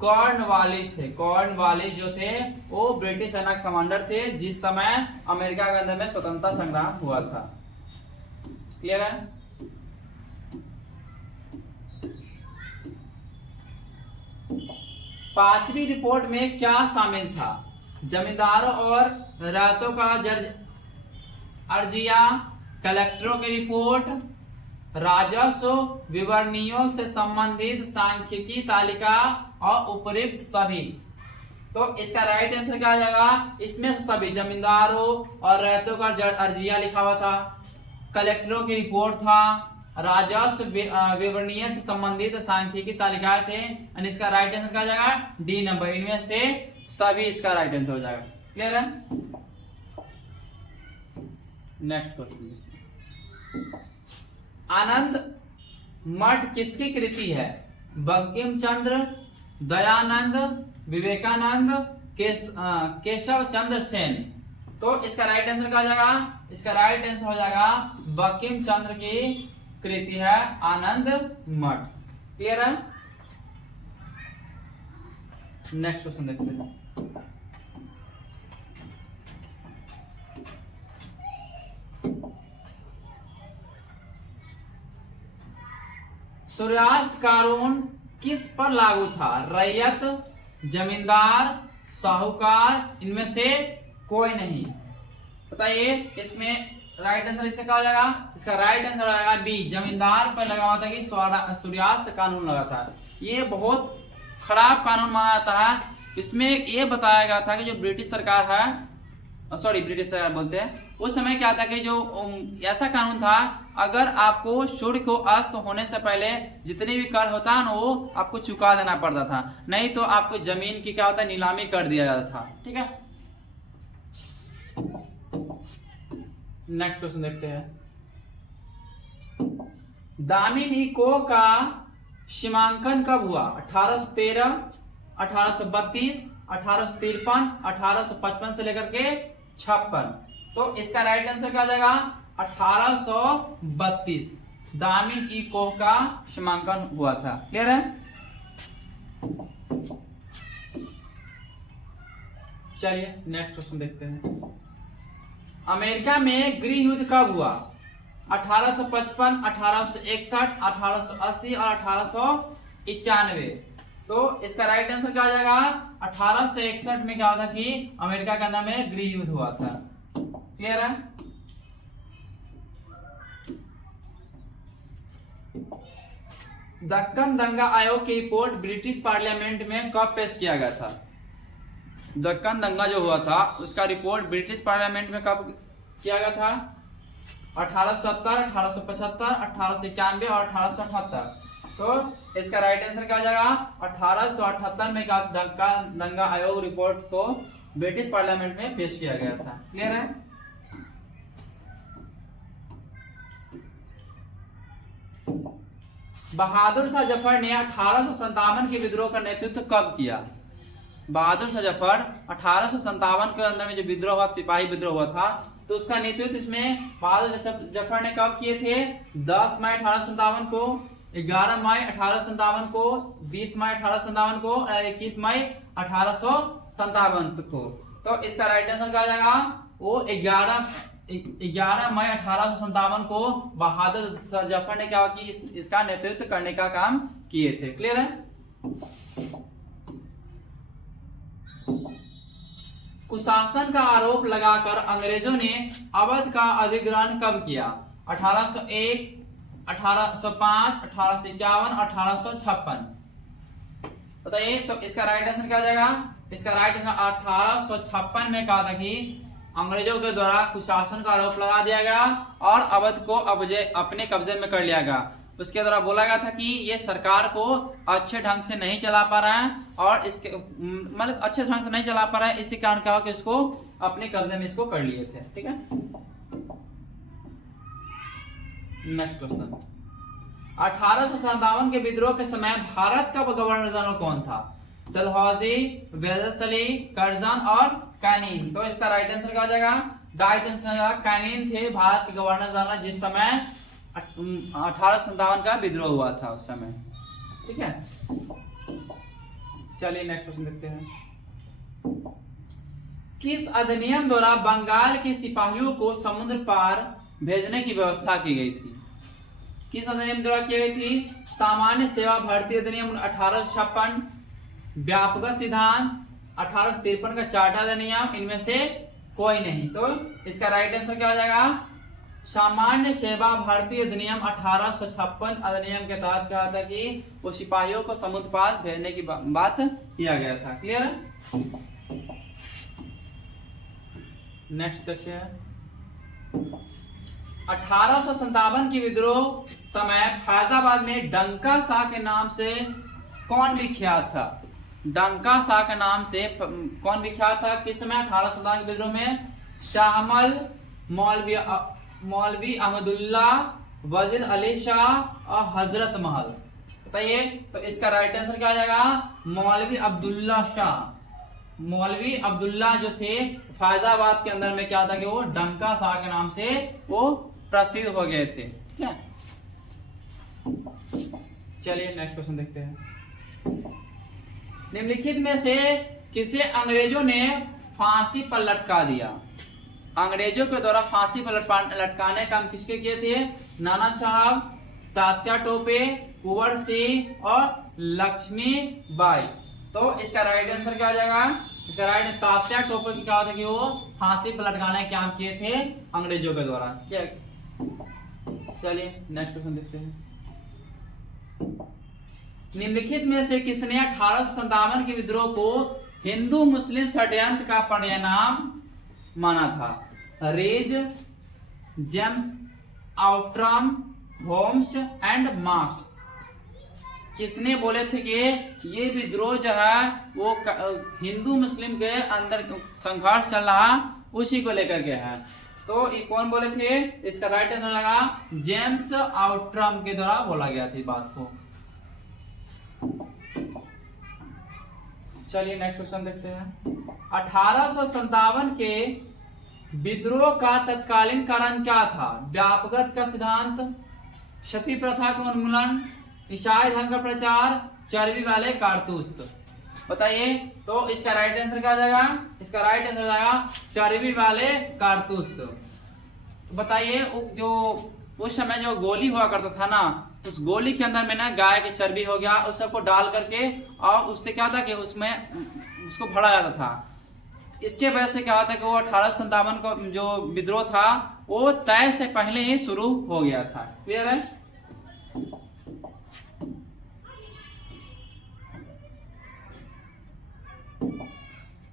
कॉर्नवालिस थे। कॉर्नवालिस जो थे वो ब्रिटिश सेना के कमांडर थे जिस समय अमेरिका के अंदर में स्वतंत्रता संग्राम हुआ था। क्लियर है? पांचवी रिपोर्ट में क्या शामिल था? जमींदारों और रातों का अर्जिया, कलेक्टरों की रिपोर्ट, राजस्व विवरणियों से संबंधित सांख्यिकी तालिका और उपयुक्त सभी। तो इसका राइट आंसर क्या आ जाएगा? इसमें से सभी। जमींदारों और रैयतों का अर्जिया लिखा हुआ था, कलेक्टरों की रिपोर्ट था, राजस्व विवरणीय से संबंधित सांख्यिकी तालिकाएं थे। और इसका राइट आंसर क्या आ जाएगा? D number. इनमें से सभी इसका राइट आंसर हो जाएगा। क्लियर है? Next question. आनंद मठ किसकी कृति है? बंकिम चंद्र, दयानंद, विवेकानंद, केशव चंद्र सेन। तो इसका राइट आंसर क्या हो जाएगा? इसका राइट आंसर हो जाएगा बंकिम चंद्र की कृति है आनंद मठ। क्लियर है? नेक्स्ट क्वेश्चन देखते हैं। सूर्यास्त कानून किस पर लागू था? रैयत, जमींदार, साहूकार, इनमें से कोई नहीं। बताइए इसमें राइट आंसर इसका क्या हो जाएगा? इसका राइट आंसर हो जाएगा बी, जमींदार पर लगा हुआ था कि सूर्यास्त कानून लगा था। ये बहुत खराब कानून माना जाता है। इसमें ये बताया गया था कि जो ब्रिटिश सरकार है, सॉरी ब्रिटिश सरकार बोलते हैं, उस समय क्या था कि जो ऐसा कानून था, अगर आपको सूर्य को अस्त होने से पहले जितने भी कर होता है ना वो आपको चुका देना पड़ता था, नहीं तो आपको जमीन की क्या होता है नीलामी कर दिया जाता था। ठीक है? नेक्स्ट क्वेश्चन देखते हैं। दामिनी को का सीमांकन कब हुआ? 1813, 1832, 1853, 1855 से लेकर के 56। तो इसका राइट आंसर क्या आ जाएगा? 1832 दामिन ई को का सीमांकन हुआ था। क्लियर है? चलिए नेक्स्ट क्वेश्चन देखते हैं। अमेरिका में गृह युद्ध कब हुआ? 1855, 1861, 1880 और 1891। तो इसका राइट आंसर क्या आ जाएगा? 1861 में क्या हुआ था कि अमेरिका के अंदर में गृह युद्ध हुआ था। क्लियर है? दक्कन दंगा आयोग की रिपोर्ट ब्रिटिश पार्लियामेंट में कब पेश किया गया था? दक्कन दंगा जो हुआ था उसका रिपोर्ट ब्रिटिश पार्लियामेंट में कब किया गया था? 1870, 1875, 1891 और 1878। तो इसका राइट आंसर क्या आ जाएगा? 1878 में का दक्कन दंगा आयोग रिपोर्ट को ब्रिटिश पार्लियामेंट में पेश किया गया था। क्लियर है? बहादुर शाह जफर ने 1857 के विद्रोह का नेतृत्व कब किया? बहादुर शाह जफर 1857 के अंदर में जो विद्रोह हुआ, सिपाही विद्रोह हुआ था, तो उसका नेतृत्व इसमें बहादुर जफर ने कब किए थे? 10 मई 1857 को, 11 मई 1857 को, 20 मई 1857 को, 21 मई 1857 को। तो इसका राइट आंसर क्या आ जाएगा? वो 11 मई 1857 को बहादुर शाह जफर ने क्या कि इसका नेतृत्व करने का काम किए थे। क्लियर है? कुशासन का आरोप लगाकर अंग्रेजों ने अवध का अधिग्रहण कब किया? 1801, 1805, 1851, 1856। बताइए। तो इसका राइट आंसर क्या हो जाएगा? इसका राइट आंसर 1856 में कहा था कि अंग्रेजों के द्वारा कुशासन का आरोप लगा दिया गया और अवध को अपने कब्जे में कर लिया गया। उसके द्वारा बोला गया था कि ये सरकार को अच्छे ढंग से नहीं चला पा रहा है और इसके मतलब अच्छे ढंग से नहीं चला पा रहा है, इसी कारण क्या हो कि इसको अपने कब्जे में इसको कर लिए थे। ठीक है, नेक्स्ट क्वेश्चन। 1857 के विद्रोह के समय भारत का गवर्नर जनरल कौन था? डलहौजी, वेल्लेस्ली, कर्जन और कैनिंग। तो इसका राइट आंसर क्या हो जाएगा? राइट आंसर कैनिंग थे भारत के गवर्नर जनरल जिस समय 1857 का विद्रोह हुआ था उस समय। ठीक है, चलिए नेक्स्ट क्वेश्चन देखते हैं। किस अधिनियम द्वारा बंगाल के सिपाहियों को समुद्र पार भेजने की व्यवस्था की गई थी? किस अधिनियम द्वारा की गई थी? सामान्य सेवा भर्ती अधिनियम 1856, व्यापक सिद्धांत 1853 का चार्टर अधिनियम, इनमें से कोई नहीं। तो इसका राइट आंसर क्या हो जाएगा? सामान्य सेवा भर्ती अधिनियम 1856 अधिनियम के तहत कहा था कि वो सिपाहियों को समुद्र पार भेजने की बात किया गया था। क्लियर है? नेक्स्ट देखिए। 1857 की विद्रोह समय फैजाबाद में डंका शाह के नाम से कौन विख्यात था? डंका शाह के नाम से कौन विख्यात था किस समय? 1857 के विद्रोह में शाहमल, मौलवी अहमदुल्ला, वजीर अली शाह और हजरत महल। बताइए। तो इसका राइट आंसर क्या आ जाएगा? मौलवी अब्दुल्ला शाह। मौलवी अब्दुल्ला जो थे फैजाबाद के अंदर में क्या था कि वो डंका शाह के नाम से वो प्रसिद्ध हो गए थे। ठीक है, चलिए नेक्स्ट क्वेश्चन देखते हैं। निम्नलिखित में से किसे अंग्रेजों ने फांसी पर लटका दिया? अंग्रेजों के द्वारा फांसी पर लटकाने का काम किसके किए थे? नाना साहब, तात्या टोपे, कुंवर सिंह और लक्ष्मी बाई। तो इसका राइट आंसर क्या हो जाएगा? इसका राइट तात्या टोपे की क्या था कि वो फांसी पर लटकाने का काम किए थे अंग्रेजों के द्वारा। चलिए नेक्स्ट क्वेश्चन देखते हैं। निम्नलिखित में से किसने 1857 के विद्रोह को हिंदू मुस्लिम षड्यंत्र का परिणाम माना था? रेज, James, Outram, Holmes and Marx. किसने बोले थे कि ये विद्रोह जो है वो हिंदू मुस्लिम के अंदर संघर्ष चल रहा उसी को लेकर के है? तो ये कौन बोले थे? इसका राइट आंसर होगा जेम्स आउट्रम के द्वारा बोला गया था इस बात को। चलिए नेक्स्ट क्वेश्चन देखते हैं। 1857 के विद्रोह का तत्कालीन कारण क्या था? व्यापकता का सिद्धांत, सती प्रथा का उन्मूलन, ईसाई धर्म का प्रचार, चर्बी वाले कारतूस। बताइए। तो इसका राइट आंसर क्या आ जाएगा? इसका राइट आंसर आएगा चर्बी वाले कारतूस। बताइए। जो उस समय जो गोली हुआ करता था ना, उस गोली के अंदर में ना गाय की चर्बी हो गया, उस सबको डाल करके और उससे क्या था कि उसमें उसको भरा जाता था। इसके वजह से क्या होता है कि वो 1857 का जो विद्रोह था वो तय से पहले ही शुरू हो गया था। क्लियर है?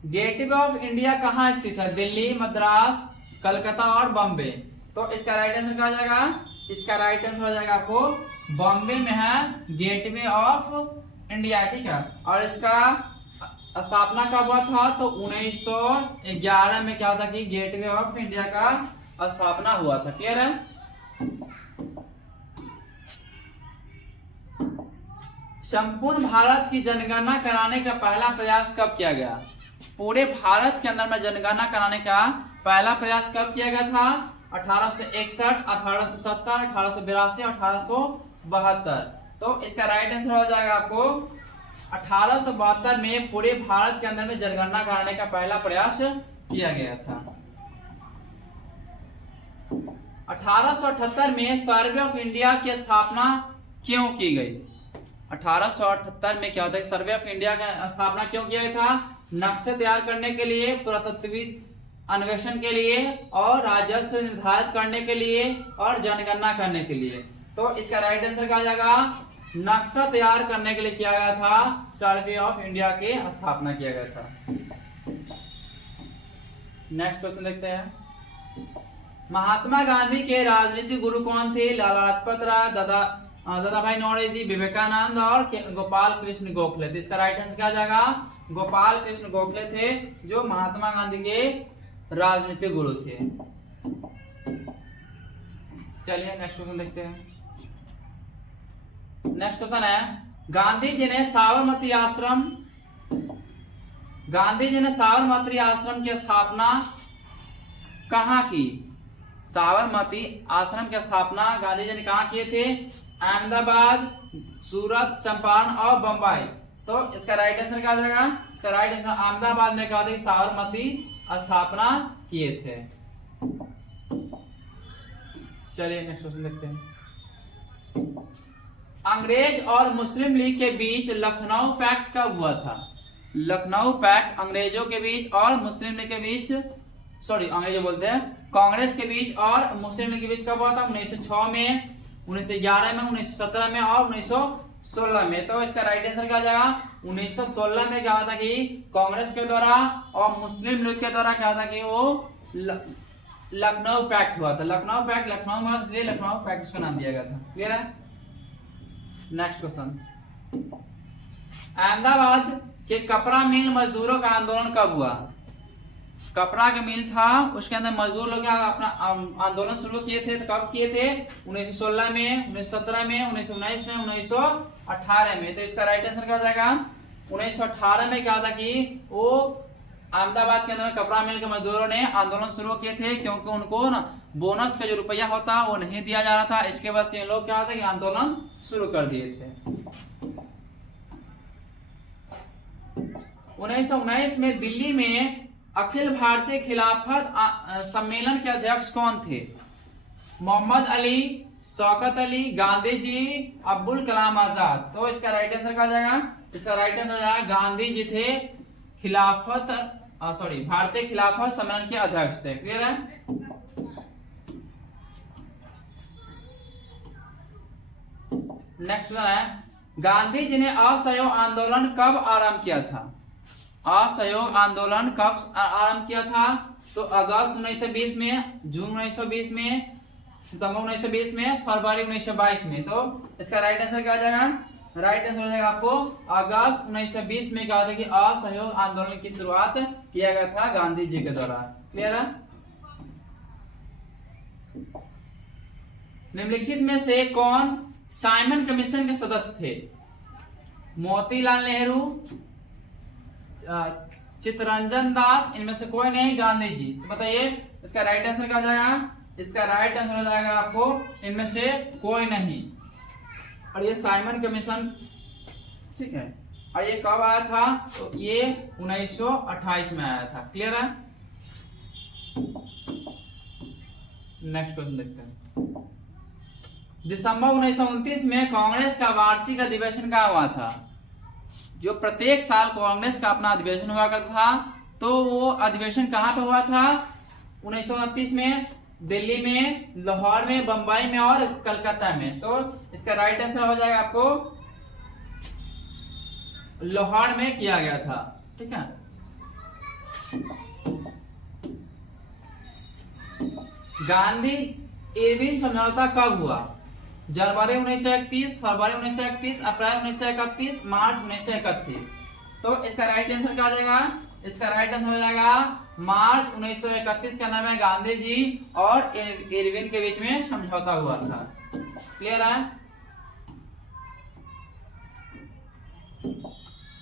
गेटवे ऑफ इंडिया कहाँ स्थित है? दिल्ली, मद्रास, कलकत्ता और बॉम्बे। तो इसका राइट आंसर क्या हो जाएगा? इसका राइट आंसर हो जाएगा आपको बॉम्बे में है गेटवे ऑफ इंडिया। ठीक है, और इसका स्थापना कब हुआ था? तो 1911 में क्या था कि गेटवे ऑफ इंडिया का स्थापना हुआ था। क्लियर है? संपूर्ण भारत की जनगणना कराने का पहला प्रयास कब किया गया? पूरे भारत के अंदर में जनगणना कराने का पहला प्रयास कब किया गया था? 1861, 1870, 1882 और 1872। तो इसका राइट आंसर हो जाएगा आपको 1872 में पूरे भारत के अंदर में जनगणना कराने का पहला प्रयास किया गया था। 1878 में सर्वे ऑफ इंडिया की स्थापना क्यों की गई? 1878 में क्या होता है? सर्वे ऑफ इंडिया का स्थापना क्यों किया गया था? नक्शे तैयार करने के लिए, पुरातत्विक अन्वेषण के लिए और राजस्व निर्धारित करने के लिए और जनगणना करने के लिए। तो इसका राइट आंसर क्या आ जाएगा? नक्शा तैयार करने के लिए किया गया था, सर्वे ऑफ इंडिया की स्थापना किया गया था। नेक्स्ट क्वेश्चन देखते हैं। महात्मा गांधी के राजनीतिक गुरु कौन थे? लाला लाजपत राय, दादा भाई नौरोजी, विवेकानंद और गोपाल कृष्ण गोखले। तो इसका राइट आंसर क्या आ जाएगा? गोपाल कृष्ण गोखले थे जो महात्मा गांधी के राजनीतिक गुरु थे। चलिए नेक्स्ट क्वेश्चन देखते हैं। नेक्स्ट क्वेश्चन है, गांधी जी ने साबरमती आश्रम की स्थापना कहाँ की? साबरमती आश्रम की स्थापना गांधी जी ने कहाँ किए थे? अहमदाबाद, सूरत, चंपारण और बम्बई। तो इसका राइट आंसर क्या आ जाएगा? इसका राइट आंसर अहमदाबाद में क्या होता? साबरमती स्थापना किए थे। चलिए नेक्स्ट क्वेश्चन देखते हैं। अंग्रेज और मुस्लिम लीग के बीच लखनऊ पैक्ट कब हुआ था? लखनऊ पैक्ट अंग्रेजों के बीच और मुस्लिम लीग के बीच, अंग्रेजों बोलते हैं, कांग्रेस के बीच और मुस्लिम लीग के बीच कब हुआ था? 1906 में, 1911 में, 1917 में और 1916 में। तो इसका राइट आंसर क्या आ जाएगा? 1916 में क्या होता कि कांग्रेस के द्वारा और मुस्लिम लीग के द्वारा क्या था कि वो लखनऊ पैक्ट हुआ था। लखनऊ पैक्ट लखनऊ में, इसलिए लखनऊ पैक्ट उसका नाम दिया गया था। क्लियर है? नेक्स्ट क्वेश्चन, अहमदाबाद के कपड़ा मिल मजदूरों का आंदोलन कब हुआ? कपड़ा का मिल था, उसके अंदर मजदूर लोग अपना आंदोलन शुरू किए थे। तो कब किए थे? 1916 में, 1917 में, 1919 में, 1918 में। तो इसका राइट आंसर क्या हो जाएगा? 1918 में क्या था कि वो अहमदाबाद के अंदर कपड़ा मिल के मजदूरों ने आंदोलन शुरू किए थे, क्योंकि उनको ना बोनस का जो रुपया होता वो नहीं दिया जा रहा था। इसके बाद से लोग क्या होता कि आंदोलन शुरू कर दिए थे। 1919 में दिल्ली में अखिल भारतीय खिलाफत सम्मेलन के अध्यक्ष कौन थे? मोहम्मद अली, शौकत अली, गांधी जी, अब्दुल कलाम आजाद। तो इसका राइट आंसर क्या जाएगा? इसका राइट आंसर जाएगा गांधी जी थे भारतीय खिलाफत सम्मेलन के अध्यक्ष थे। क्लियर है? नेक्स्ट है, गांधी जी ने असहयोग आंदोलन कब आरंभ किया था? असहयोग आंदोलन कब आरंभ किया था? तो अगस्त 1920 में, जून 1920 में, सितंबर 1920 में, फरवरी 1922 में। तो इसका राइट आंसर क्या आ जाएगा? राइट आंसर हो जाएगा आपको अगस्त 1920 में क्या होता है कि असहयोग आंदोलन की शुरुआत किया गया था गांधी जी के द्वारा। क्लियर है? निम्नलिखित में से कौन साइमन कमीशन के सदस्य थे? मोतीलाल नेहरू, चित्तरंजन दास, इनमें से कोई नहीं, गांधी जी। तो बताइए इसका राइट आंसर क्या जाएगा? इसका राइट आंसर हो जाएगा आपको इनमें से कोई नहीं। और ये साइमन कमीशन, ठीक है, और ये कब आया था? तो ये 1928 में आया था। क्लियर है? नेक्स्ट क्वेश्चन देखते हैं। दिसंबर 1929 में कांग्रेस का वार्षिक अधिवेशन का हुआ था। जो प्रत्येक साल कांग्रेस का अपना अधिवेशन हुआ करता था, तो वो अधिवेशन कहाँ पे हुआ था? 1929 में दिल्ली में, लाहौर में, बंबई में और कलकत्ता में। तो इसका राइट आंसर हो जाएगा आपको लाहौर में किया गया था। ठीक है। गांधी इरविन समझौता कब हुआ? जनवरी 1931, फरवरी 1931, अप्रैल 1931, मार्च 1931। तो इसका राइट आंसर क्या हो जाएगा? इसका राइट आंसर हो जाएगा मार्च 1931 का नाम है गांधी जी और इरविन के बीच में समझौता हुआ था। क्लियर है?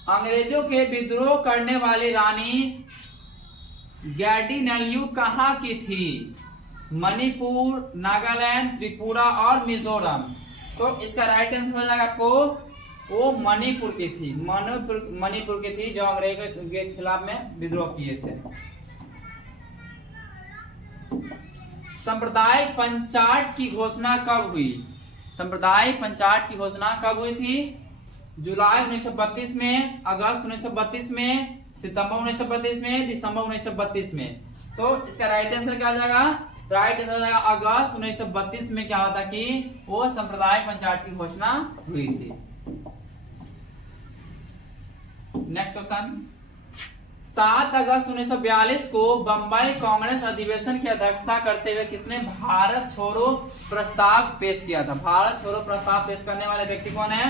अंग्रेजों के विद्रोह करने वाली रानी गैडिनल्यू कहाँ की थी? मणिपुर, नागालैंड, त्रिपुरा और मिजोरम। तो इसका राइट आंसर हो जाएगा आपको वो मणिपुर की थी। मणिपुर की थी जो अंग्रेजों के खिलाफ में विद्रोह किए थे। सांप्रदायिक पंचायत की घोषणा कब हुई? सांप्रदायिक पंचायत की घोषणा कब हुई थी? जुलाई 1932 में, अगस्त 1932 में, सितंबर 1932 में, दिसंबर 1932 में। तो इसका राइट आंसर क्या आ जाएगा? राइट आंसर हो जाएगा अगस्त 1932 में। क्या होता कि वो सांप्रदायिक पंचायत की घोषणा हुई थी। नेक्स्ट क्वेश्चन, 7 अगस्त 1942 को बंबई कांग्रेस अधिवेशन की अध्यक्षता करते हुए किसने भारत छोड़ो प्रस्ताव पेश किया था? भारत छोड़ो प्रस्ताव पेश करने वाले व्यक्ति कौन है?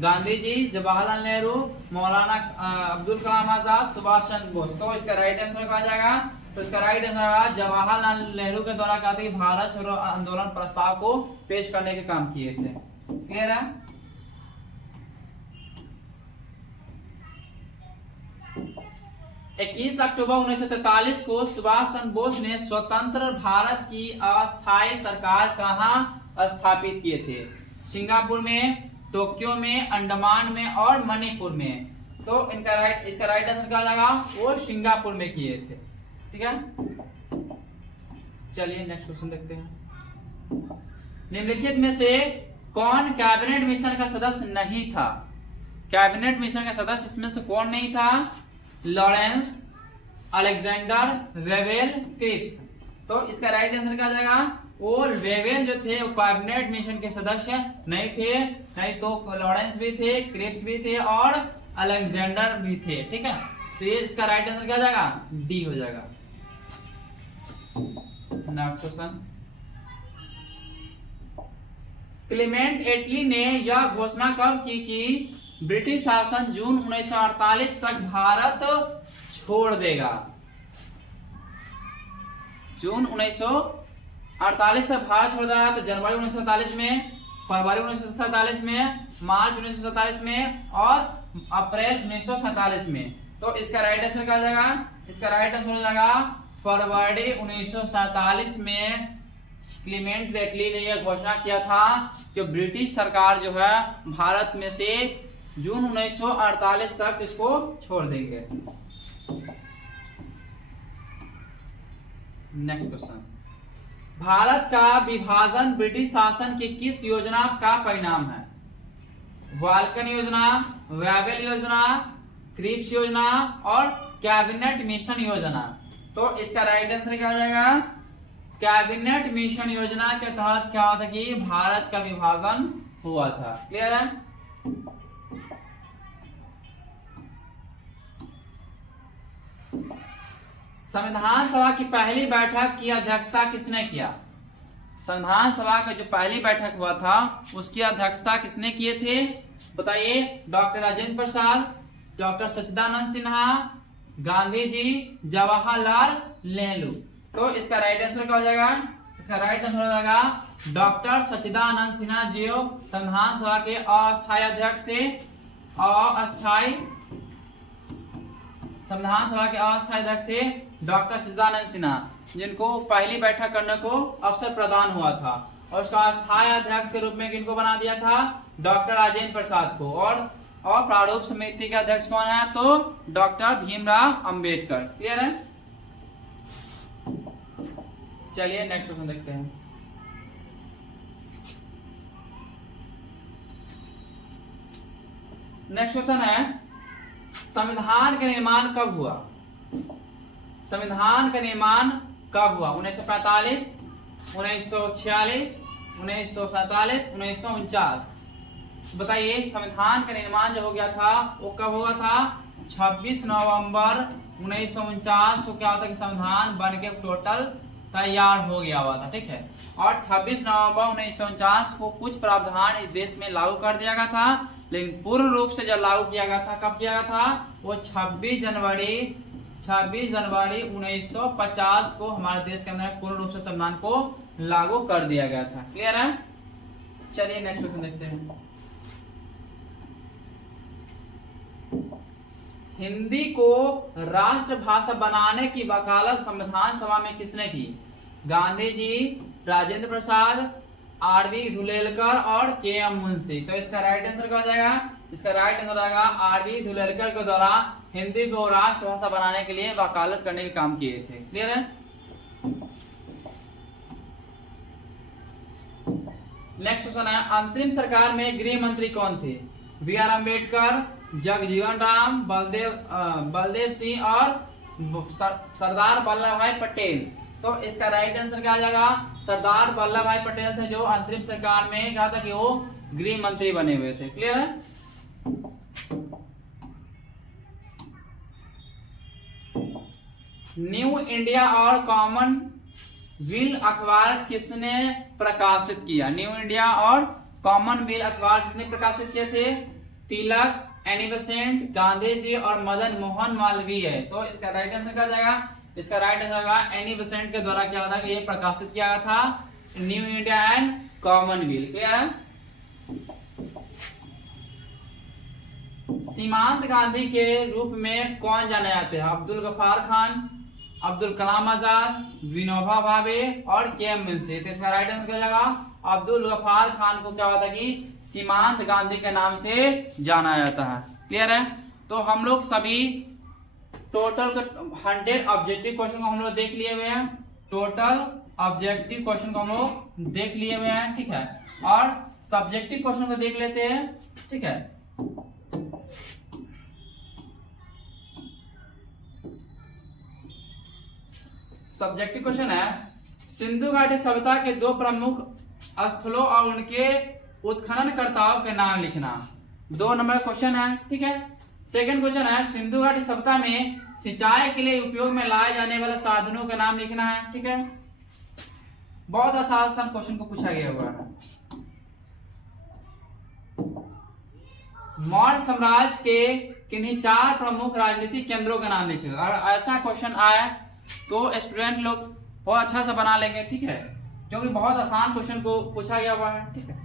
गांधी जी, जवाहरलाल नेहरू, मौलाना अब्दुल कलाम आजाद, सुभाष चंद्र बोस। तो इसका राइट आंसर क्या आ जाएगा? तो इसका राइट आंसर होगा जवाहरलाल नेहरू के द्वारा क्या था कि भारत छोड़ो आंदोलन प्रस्ताव को पेश करने के काम किए थे। क्लियर है? इक्कीस अक्टूबर 1943 को सुभाष चंद्र बोस ने स्वतंत्र भारत की अस्थायी सरकार कहाँ स्थापित किए थे? सिंगापुर में, टोक्यो में, अंडमान में और मणिपुर में। तो इसका राइट आंसर क्या जाएगा? वो सिंगापुर में किए थे। ठीक है। चलिए नेक्स्ट क्वेश्चन देखते हैं। निम्नलिखित में से कौन कैबिनेट मिशन का सदस्य नहीं था? कैबिनेट मिशन का सदस्य इसमें से कौन नहीं था? Lawrence, Alexander, Wavell, Cripps. तो इसका राइट आंसर क्या जाएगा? और वेवेल जो थे वो कैबिनेट मिशन के सदस्य नहीं थे, नहीं तो लॉरेंस भी थे, क्रिप्स भी थे और अलेक्जेंडर भी थे। ठीक है। तो ये इसका राइट आंसर क्या जाएगा? डी हो जाएगा। नेक्स्ट क्वेश्चन, क्लेमेंट एटली ने यह घोषणा कब की कि ब्रिटिश शासन जून 1948 तक भारत छोड़ देगा? जून 1948 तक भारत छोड़ देगा। तो जनवरी 1947 में, फरवरी 1947 में, मार्च 1947 में और अप्रैल 1947 में। तो इसका राइट आंसर क्या हो जाएगा? इसका राइट आंसर हो जाएगा फरवरी 1947 में क्लेमेंट एटली ने यह घोषणा किया था कि ब्रिटिश सरकार जो है भारत में से जून 1948 तक इसको छोड़ देंगे। नेक्स्ट क्वेश्चन, भारत का विभाजन ब्रिटिश शासन की किस योजना का परिणाम है? वाल्कन योजना, वेवेल योजना, क्रिप्स योजना और कैबिनेट मिशन योजना। तो इसका राइट आंसर क्या हो जाएगा? कैबिनेट मिशन योजना के तहत क्या होता कि भारत का विभाजन हुआ था। क्लियर है? संविधान सभा की पहली बैठक की अध्यक्षता किसने किया? संविधान सभा का जो पहली बैठक हुआ था उसकी अध्यक्षता किसने किए थे? बताइए। डॉक्टर राजेंद्र प्रसाद, डॉक्टर सच्चिदानंद सिन्हा, गांधी जी, जवाहरलाल नेहरू। तो इसका राइट आंसर क्या हो जाएगा? इसका राइट आंसर हो जाएगा डॉक्टर सच्चिदानंद सिन्हा जो संविधान सभा के अस्थायी अध्यक्ष थे। अस्थायी संविधान सभा के अस्थायी अध्यक्ष थे डॉक्टर सच्चिदानंद सिन्हा, जिनको पहली बैठक करने को अवसर प्रदान हुआ था। और उसका अस्थायी अध्यक्ष के रूप में किनको बना दिया था? डॉक्टर राजेंद्र प्रसाद को। और प्रारूप समिति के अध्यक्ष कौन है? तो डॉक्टर भीमराव अंबेडकर। क्लियर है? चलिए नेक्स्ट क्वेश्चन देखते हैं। नेक्स्ट क्वेश्चन है, संविधान का निर्माण कब हुआ? संविधान का निर्माण कब हुआ? 1945, 1946, 1947, 1949। बताइए संविधान का निर्माण जो हो गया था वो कब हुआ था? 26 नवंबर 1949 को क्या होता है कि संविधान बन के टोटल तैयार हो गया हुआ था, ठीक है। और 26 नवंबर 1949 को कुछ प्रावधान इस देश में लागू कर दिया गया था, लेकिन पूर्ण रूप से जब लागू किया गया था, कब किया गया था? वो 26 जनवरी 1950 को हमारे देश के अंदर पूर्ण रूप से संविधान को लागू कर दिया गया था। क्लियर है? चलिए नेक्स्ट क्वेश्चन देखते हैं। हिंदी को राष्ट्रभाषा बनाने की वकालत संविधान सभा में किसने की? गांधी जी, राजेंद्र प्रसाद, आरबी धुलेलकर और के.एम. मुंशी। तो इसका राइट आंसर क्या हो जाएगा? इसका राइट आंसर आएगा आरबी धुलेलकर के द्वारा हिंदी को राष्ट्रभाषा बनाने के लिए वकालत करने के काम किए थे। क्लियर है? नेक्स्ट क्वेश्चन है, अंतरिम सरकार में गृह मंत्री कौन थे? बी आर अम्बेडकर, जगजीवन राम, बलदेव सिंह और सरदार वल्लभ भाई पटेल। तो इसका राइट आंसर क्या आ जाएगा? सरदार वल्लभ भाई पटेल थे जो अंतरिम सरकार में क्या था कि वो गृह मंत्री बने हुए थे। क्लियर है? न्यू इंडिया और कॉमनवेल्थ अखबार किसने प्रकाशित किया? न्यू इंडिया और कॉमनवेल्थ अखबार किसने प्रकाशित किए थे? तिलक, एनी बेसेंट, गांधी जी और मदन मोहन मालवीय है। तो इसका राइट आंसर क्या जाएगा? इसका राइट आंसर होगा एनी बेसेंट के द्वारा क्या होता है कि ये प्रकाशित किया गया था new India and Commonwealth. Clear है? सीमांत गांधी के रूप में कौन जाने जाते हैं? अब्दुल गफ्फार खान, अब्दुल कलाम आजाद, विनोबा भावे और के.एम. मुंशी। तो इसका राइट आंसर क्या जाएगा? अब्दुल गफ्फार खान को क्या होता है कि सीमांत गांधी के नाम से जाना जाता है। क्लियर है? तो हम लोग सभी टोटल 100 ऑब्जेक्टिव क्वेश्चन को हम लोग देख लिए हुए हैं। टोटल ऑब्जेक्टिव क्वेश्चन को हम लोग देख लिए हुए हैं, ठीक है। और सब्जेक्टिव क्वेश्चन को देख लेते हैं, ठीक है। सब्जेक्टिव क्वेश्चन है, सिंधु घाटी सभ्यता के दो प्रमुख स्थलों और उनके उत्खननकर्ताओं के नाम लिखना। 2 नंबर क्वेश्चन है, ठीक है। सेकंड क्वेश्चन है, सिंधु घाटी सभ्यता में सिंचाई के लिए उपयोग में लाए जाने वाले साधनों के नाम लिखना है, ठीक है। बहुत आसान क्वेश्चन को पूछा गया हुआ है। मौर्य साम्राज्य के किन्हीं 4 प्रमुख राजनीतिक केंद्रों के नाम लिखे। और ऐसा क्वेश्चन आया तो स्टूडेंट लोग बहुत अच्छा से बना लेंगे, ठीक है, क्योंकि बहुत आसान क्वेश्चन को पूछा गया हुआ है, ठीक है।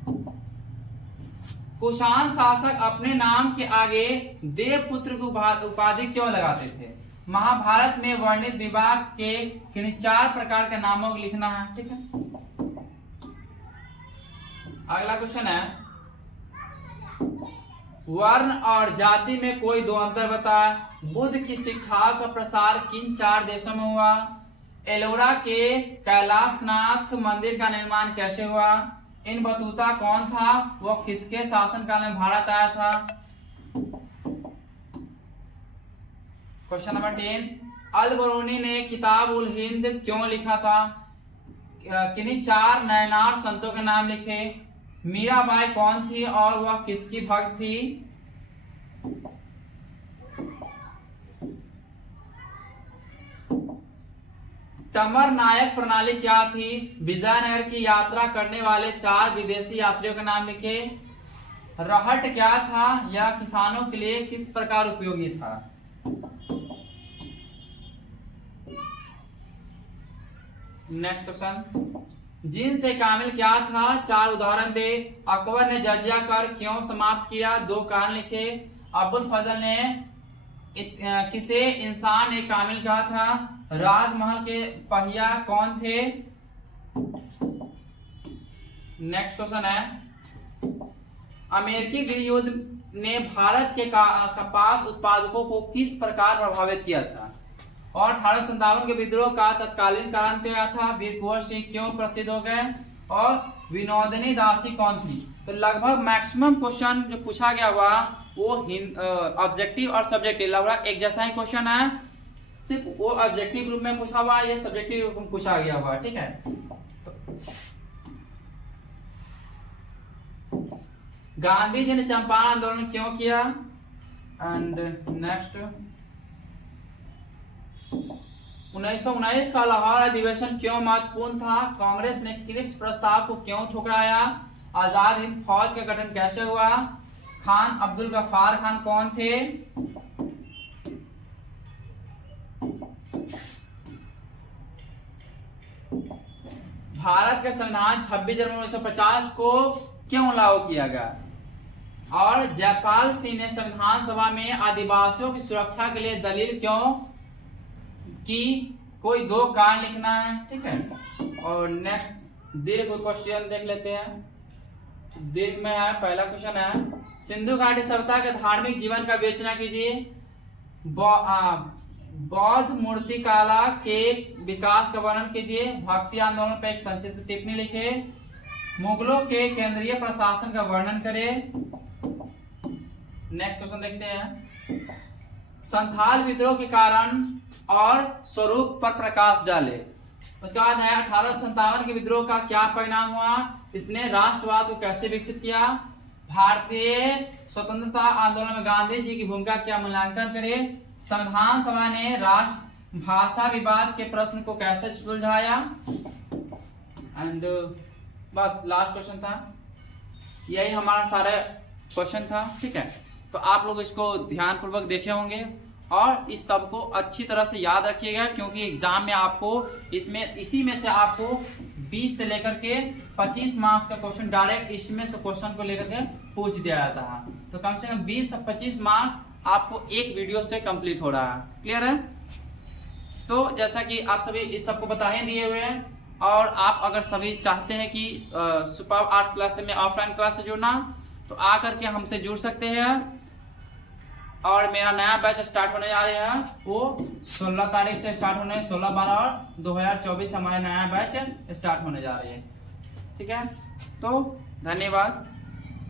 कुषाण शासक अपने नाम के आगे देवपुत्र की उपाधि क्यों लगाते थे? महाभारत में वर्णित विवाह के किन्हीं 4 प्रकार के नामों को लिखना है, ठीक है। अगला क्वेश्चन है, वर्ण और जाति में कोई 2 अंतर बता। बुद्ध की शिक्षाओं का प्रसार किन 4 देशों में हुआ? एलोरा के कैलाशनाथ मंदिर का निर्माण कैसे हुआ? इन बतूता कौन था? वो किसके शासनकाल में भारत आया था? क्वेश्चन नंबर 10, अल बरूनी ने किताब उल हिंद क्यों लिखा था? किन्हीं 4 नयनार संतों के नाम लिखे। मीराबाई कौन थी और वह किसकी भक्त थी? टमर नायक प्रणाली क्या थी? विजयनगर की यात्रा करने वाले 4 विदेशी यात्रियों के नाम लिखे। रहट क्या था? यह किसानों के लिए किस प्रकार उपयोगी था? नेक्स्ट क्वेश्चन, जीन से कामिल क्या था? 4 उदाहरण दे। अकबर ने जजिया कर क्यों समाप्त किया? 2 कारण लिखे। अबुल फजल ने किसे इंसान एक कामिल कहा था? राजमहल के पहिया कौन थे? नेक्स्ट क्वेश्चन है, अमेरिकी गृह युद्ध ने भारत के कपास उत्पादकों को किस प्रकार प्रभावित किया था? और 1857 के विद्रोह का तत्कालीन कारण क्या था? वीर कुंवर सिंह क्यों प्रसिद्ध हो गए? और विनोदिनी दासी कौन थी? तो लगभग मैक्सिमम क्वेश्चन जो पूछा गया हुआ वो ऑब्जेक्टिव और सब्जेक्टिव लगभग एक जैसा ही क्वेश्चन है, सिर्फ वो ऑब्जेक्टिव रूप में पूछा हुआ है, ये सब्जेक्टिव रूप में पूछा गया हुआ है। ठीक है, तो गांधी जी ने चंपारण आंदोलन क्यों किया? एंड नेक्स्ट 1919 का लाहौर अधिवेशन क्यों महत्वपूर्ण था? कांग्रेस ने क्रिप्स प्रस्ताव को क्यों ठुकराया? आजाद हिंद फौज का गठन कैसे हुआ? खान अब्दुल गफ्फार खान कौन थे? भारत का संविधान 26 जनवरी 1950 को क्यों लागू किया गया? और जयपाल सिंह ने संविधान सभा में आदिवासियों की सुरक्षा के लिए दलील क्यों की? कोई 2 कारण लिखना है। ठीक है, और नेक्स्ट दीर्घ क्वेश्चन देख लेते हैं। दीर्घ में है, पहला क्वेश्चन है सिंधु घाटी सभ्यता के धार्मिक जीवन का विवेचना कीजिए। बौद्ध मूर्तिकला के विकास का वर्णन कीजिए। भक्ति आंदोलन पर एक संक्षिप्त टिप्पणी लिखे। मुगलों के केंद्रीय प्रशासन का वर्णन करें। नेक्स्ट क्वेश्चन देखते हैं, संथाल विद्रोह के कारण और स्वरूप पर प्रकाश डाले। उसके बाद है 1857 के विद्रोह का क्या परिणाम हुआ? इसने राष्ट्रवाद को कैसे विकसित किया? भारतीय स्वतंत्रता आंदोलन में गांधी जी की भूमिका क्या मूल्यांकन करें? संविधान सभा ने राष्ट्र भाषा विवाद के प्रश्न को कैसे सुलझाया? एंड बस लास्ट क्वेश्चन था, यही हमारा सारा क्वेश्चन था। ठीक है, तो आप लोग इसको ध्यान पूर्वक देखे होंगे और इस सब को अच्छी तरह से याद रखिएगा, क्योंकि एग्जाम में आपको इसी में से आपको 20 से लेकर के 25 मार्क्स का क्वेश्चन डायरेक्ट इसमें से क्वेश्चन को लेकर के पूछ दिया जाता है। तो कम से कम 20 से 25 मार्क्स आपको एक वीडियो से कंप्लीट हो रहा है। क्लियर है? तो जैसा कि आप सभी इस सबको बता ही दिए हुए हैं, और आप अगर सभी चाहते हैं कि सुपर आर्ट्स क्लास में ऑफलाइन क्लास से जुड़ना, तो आकर के हमसे जुड़ सकते हैं। और मेरा नया बैच स्टार्ट होने जा रहा है, वो 16 तारीख से स्टार्ट होने, 16/12 और 2024 हमारे नया बैच स्टार्ट होने जा रही है। ठीक है, तो धन्यवाद।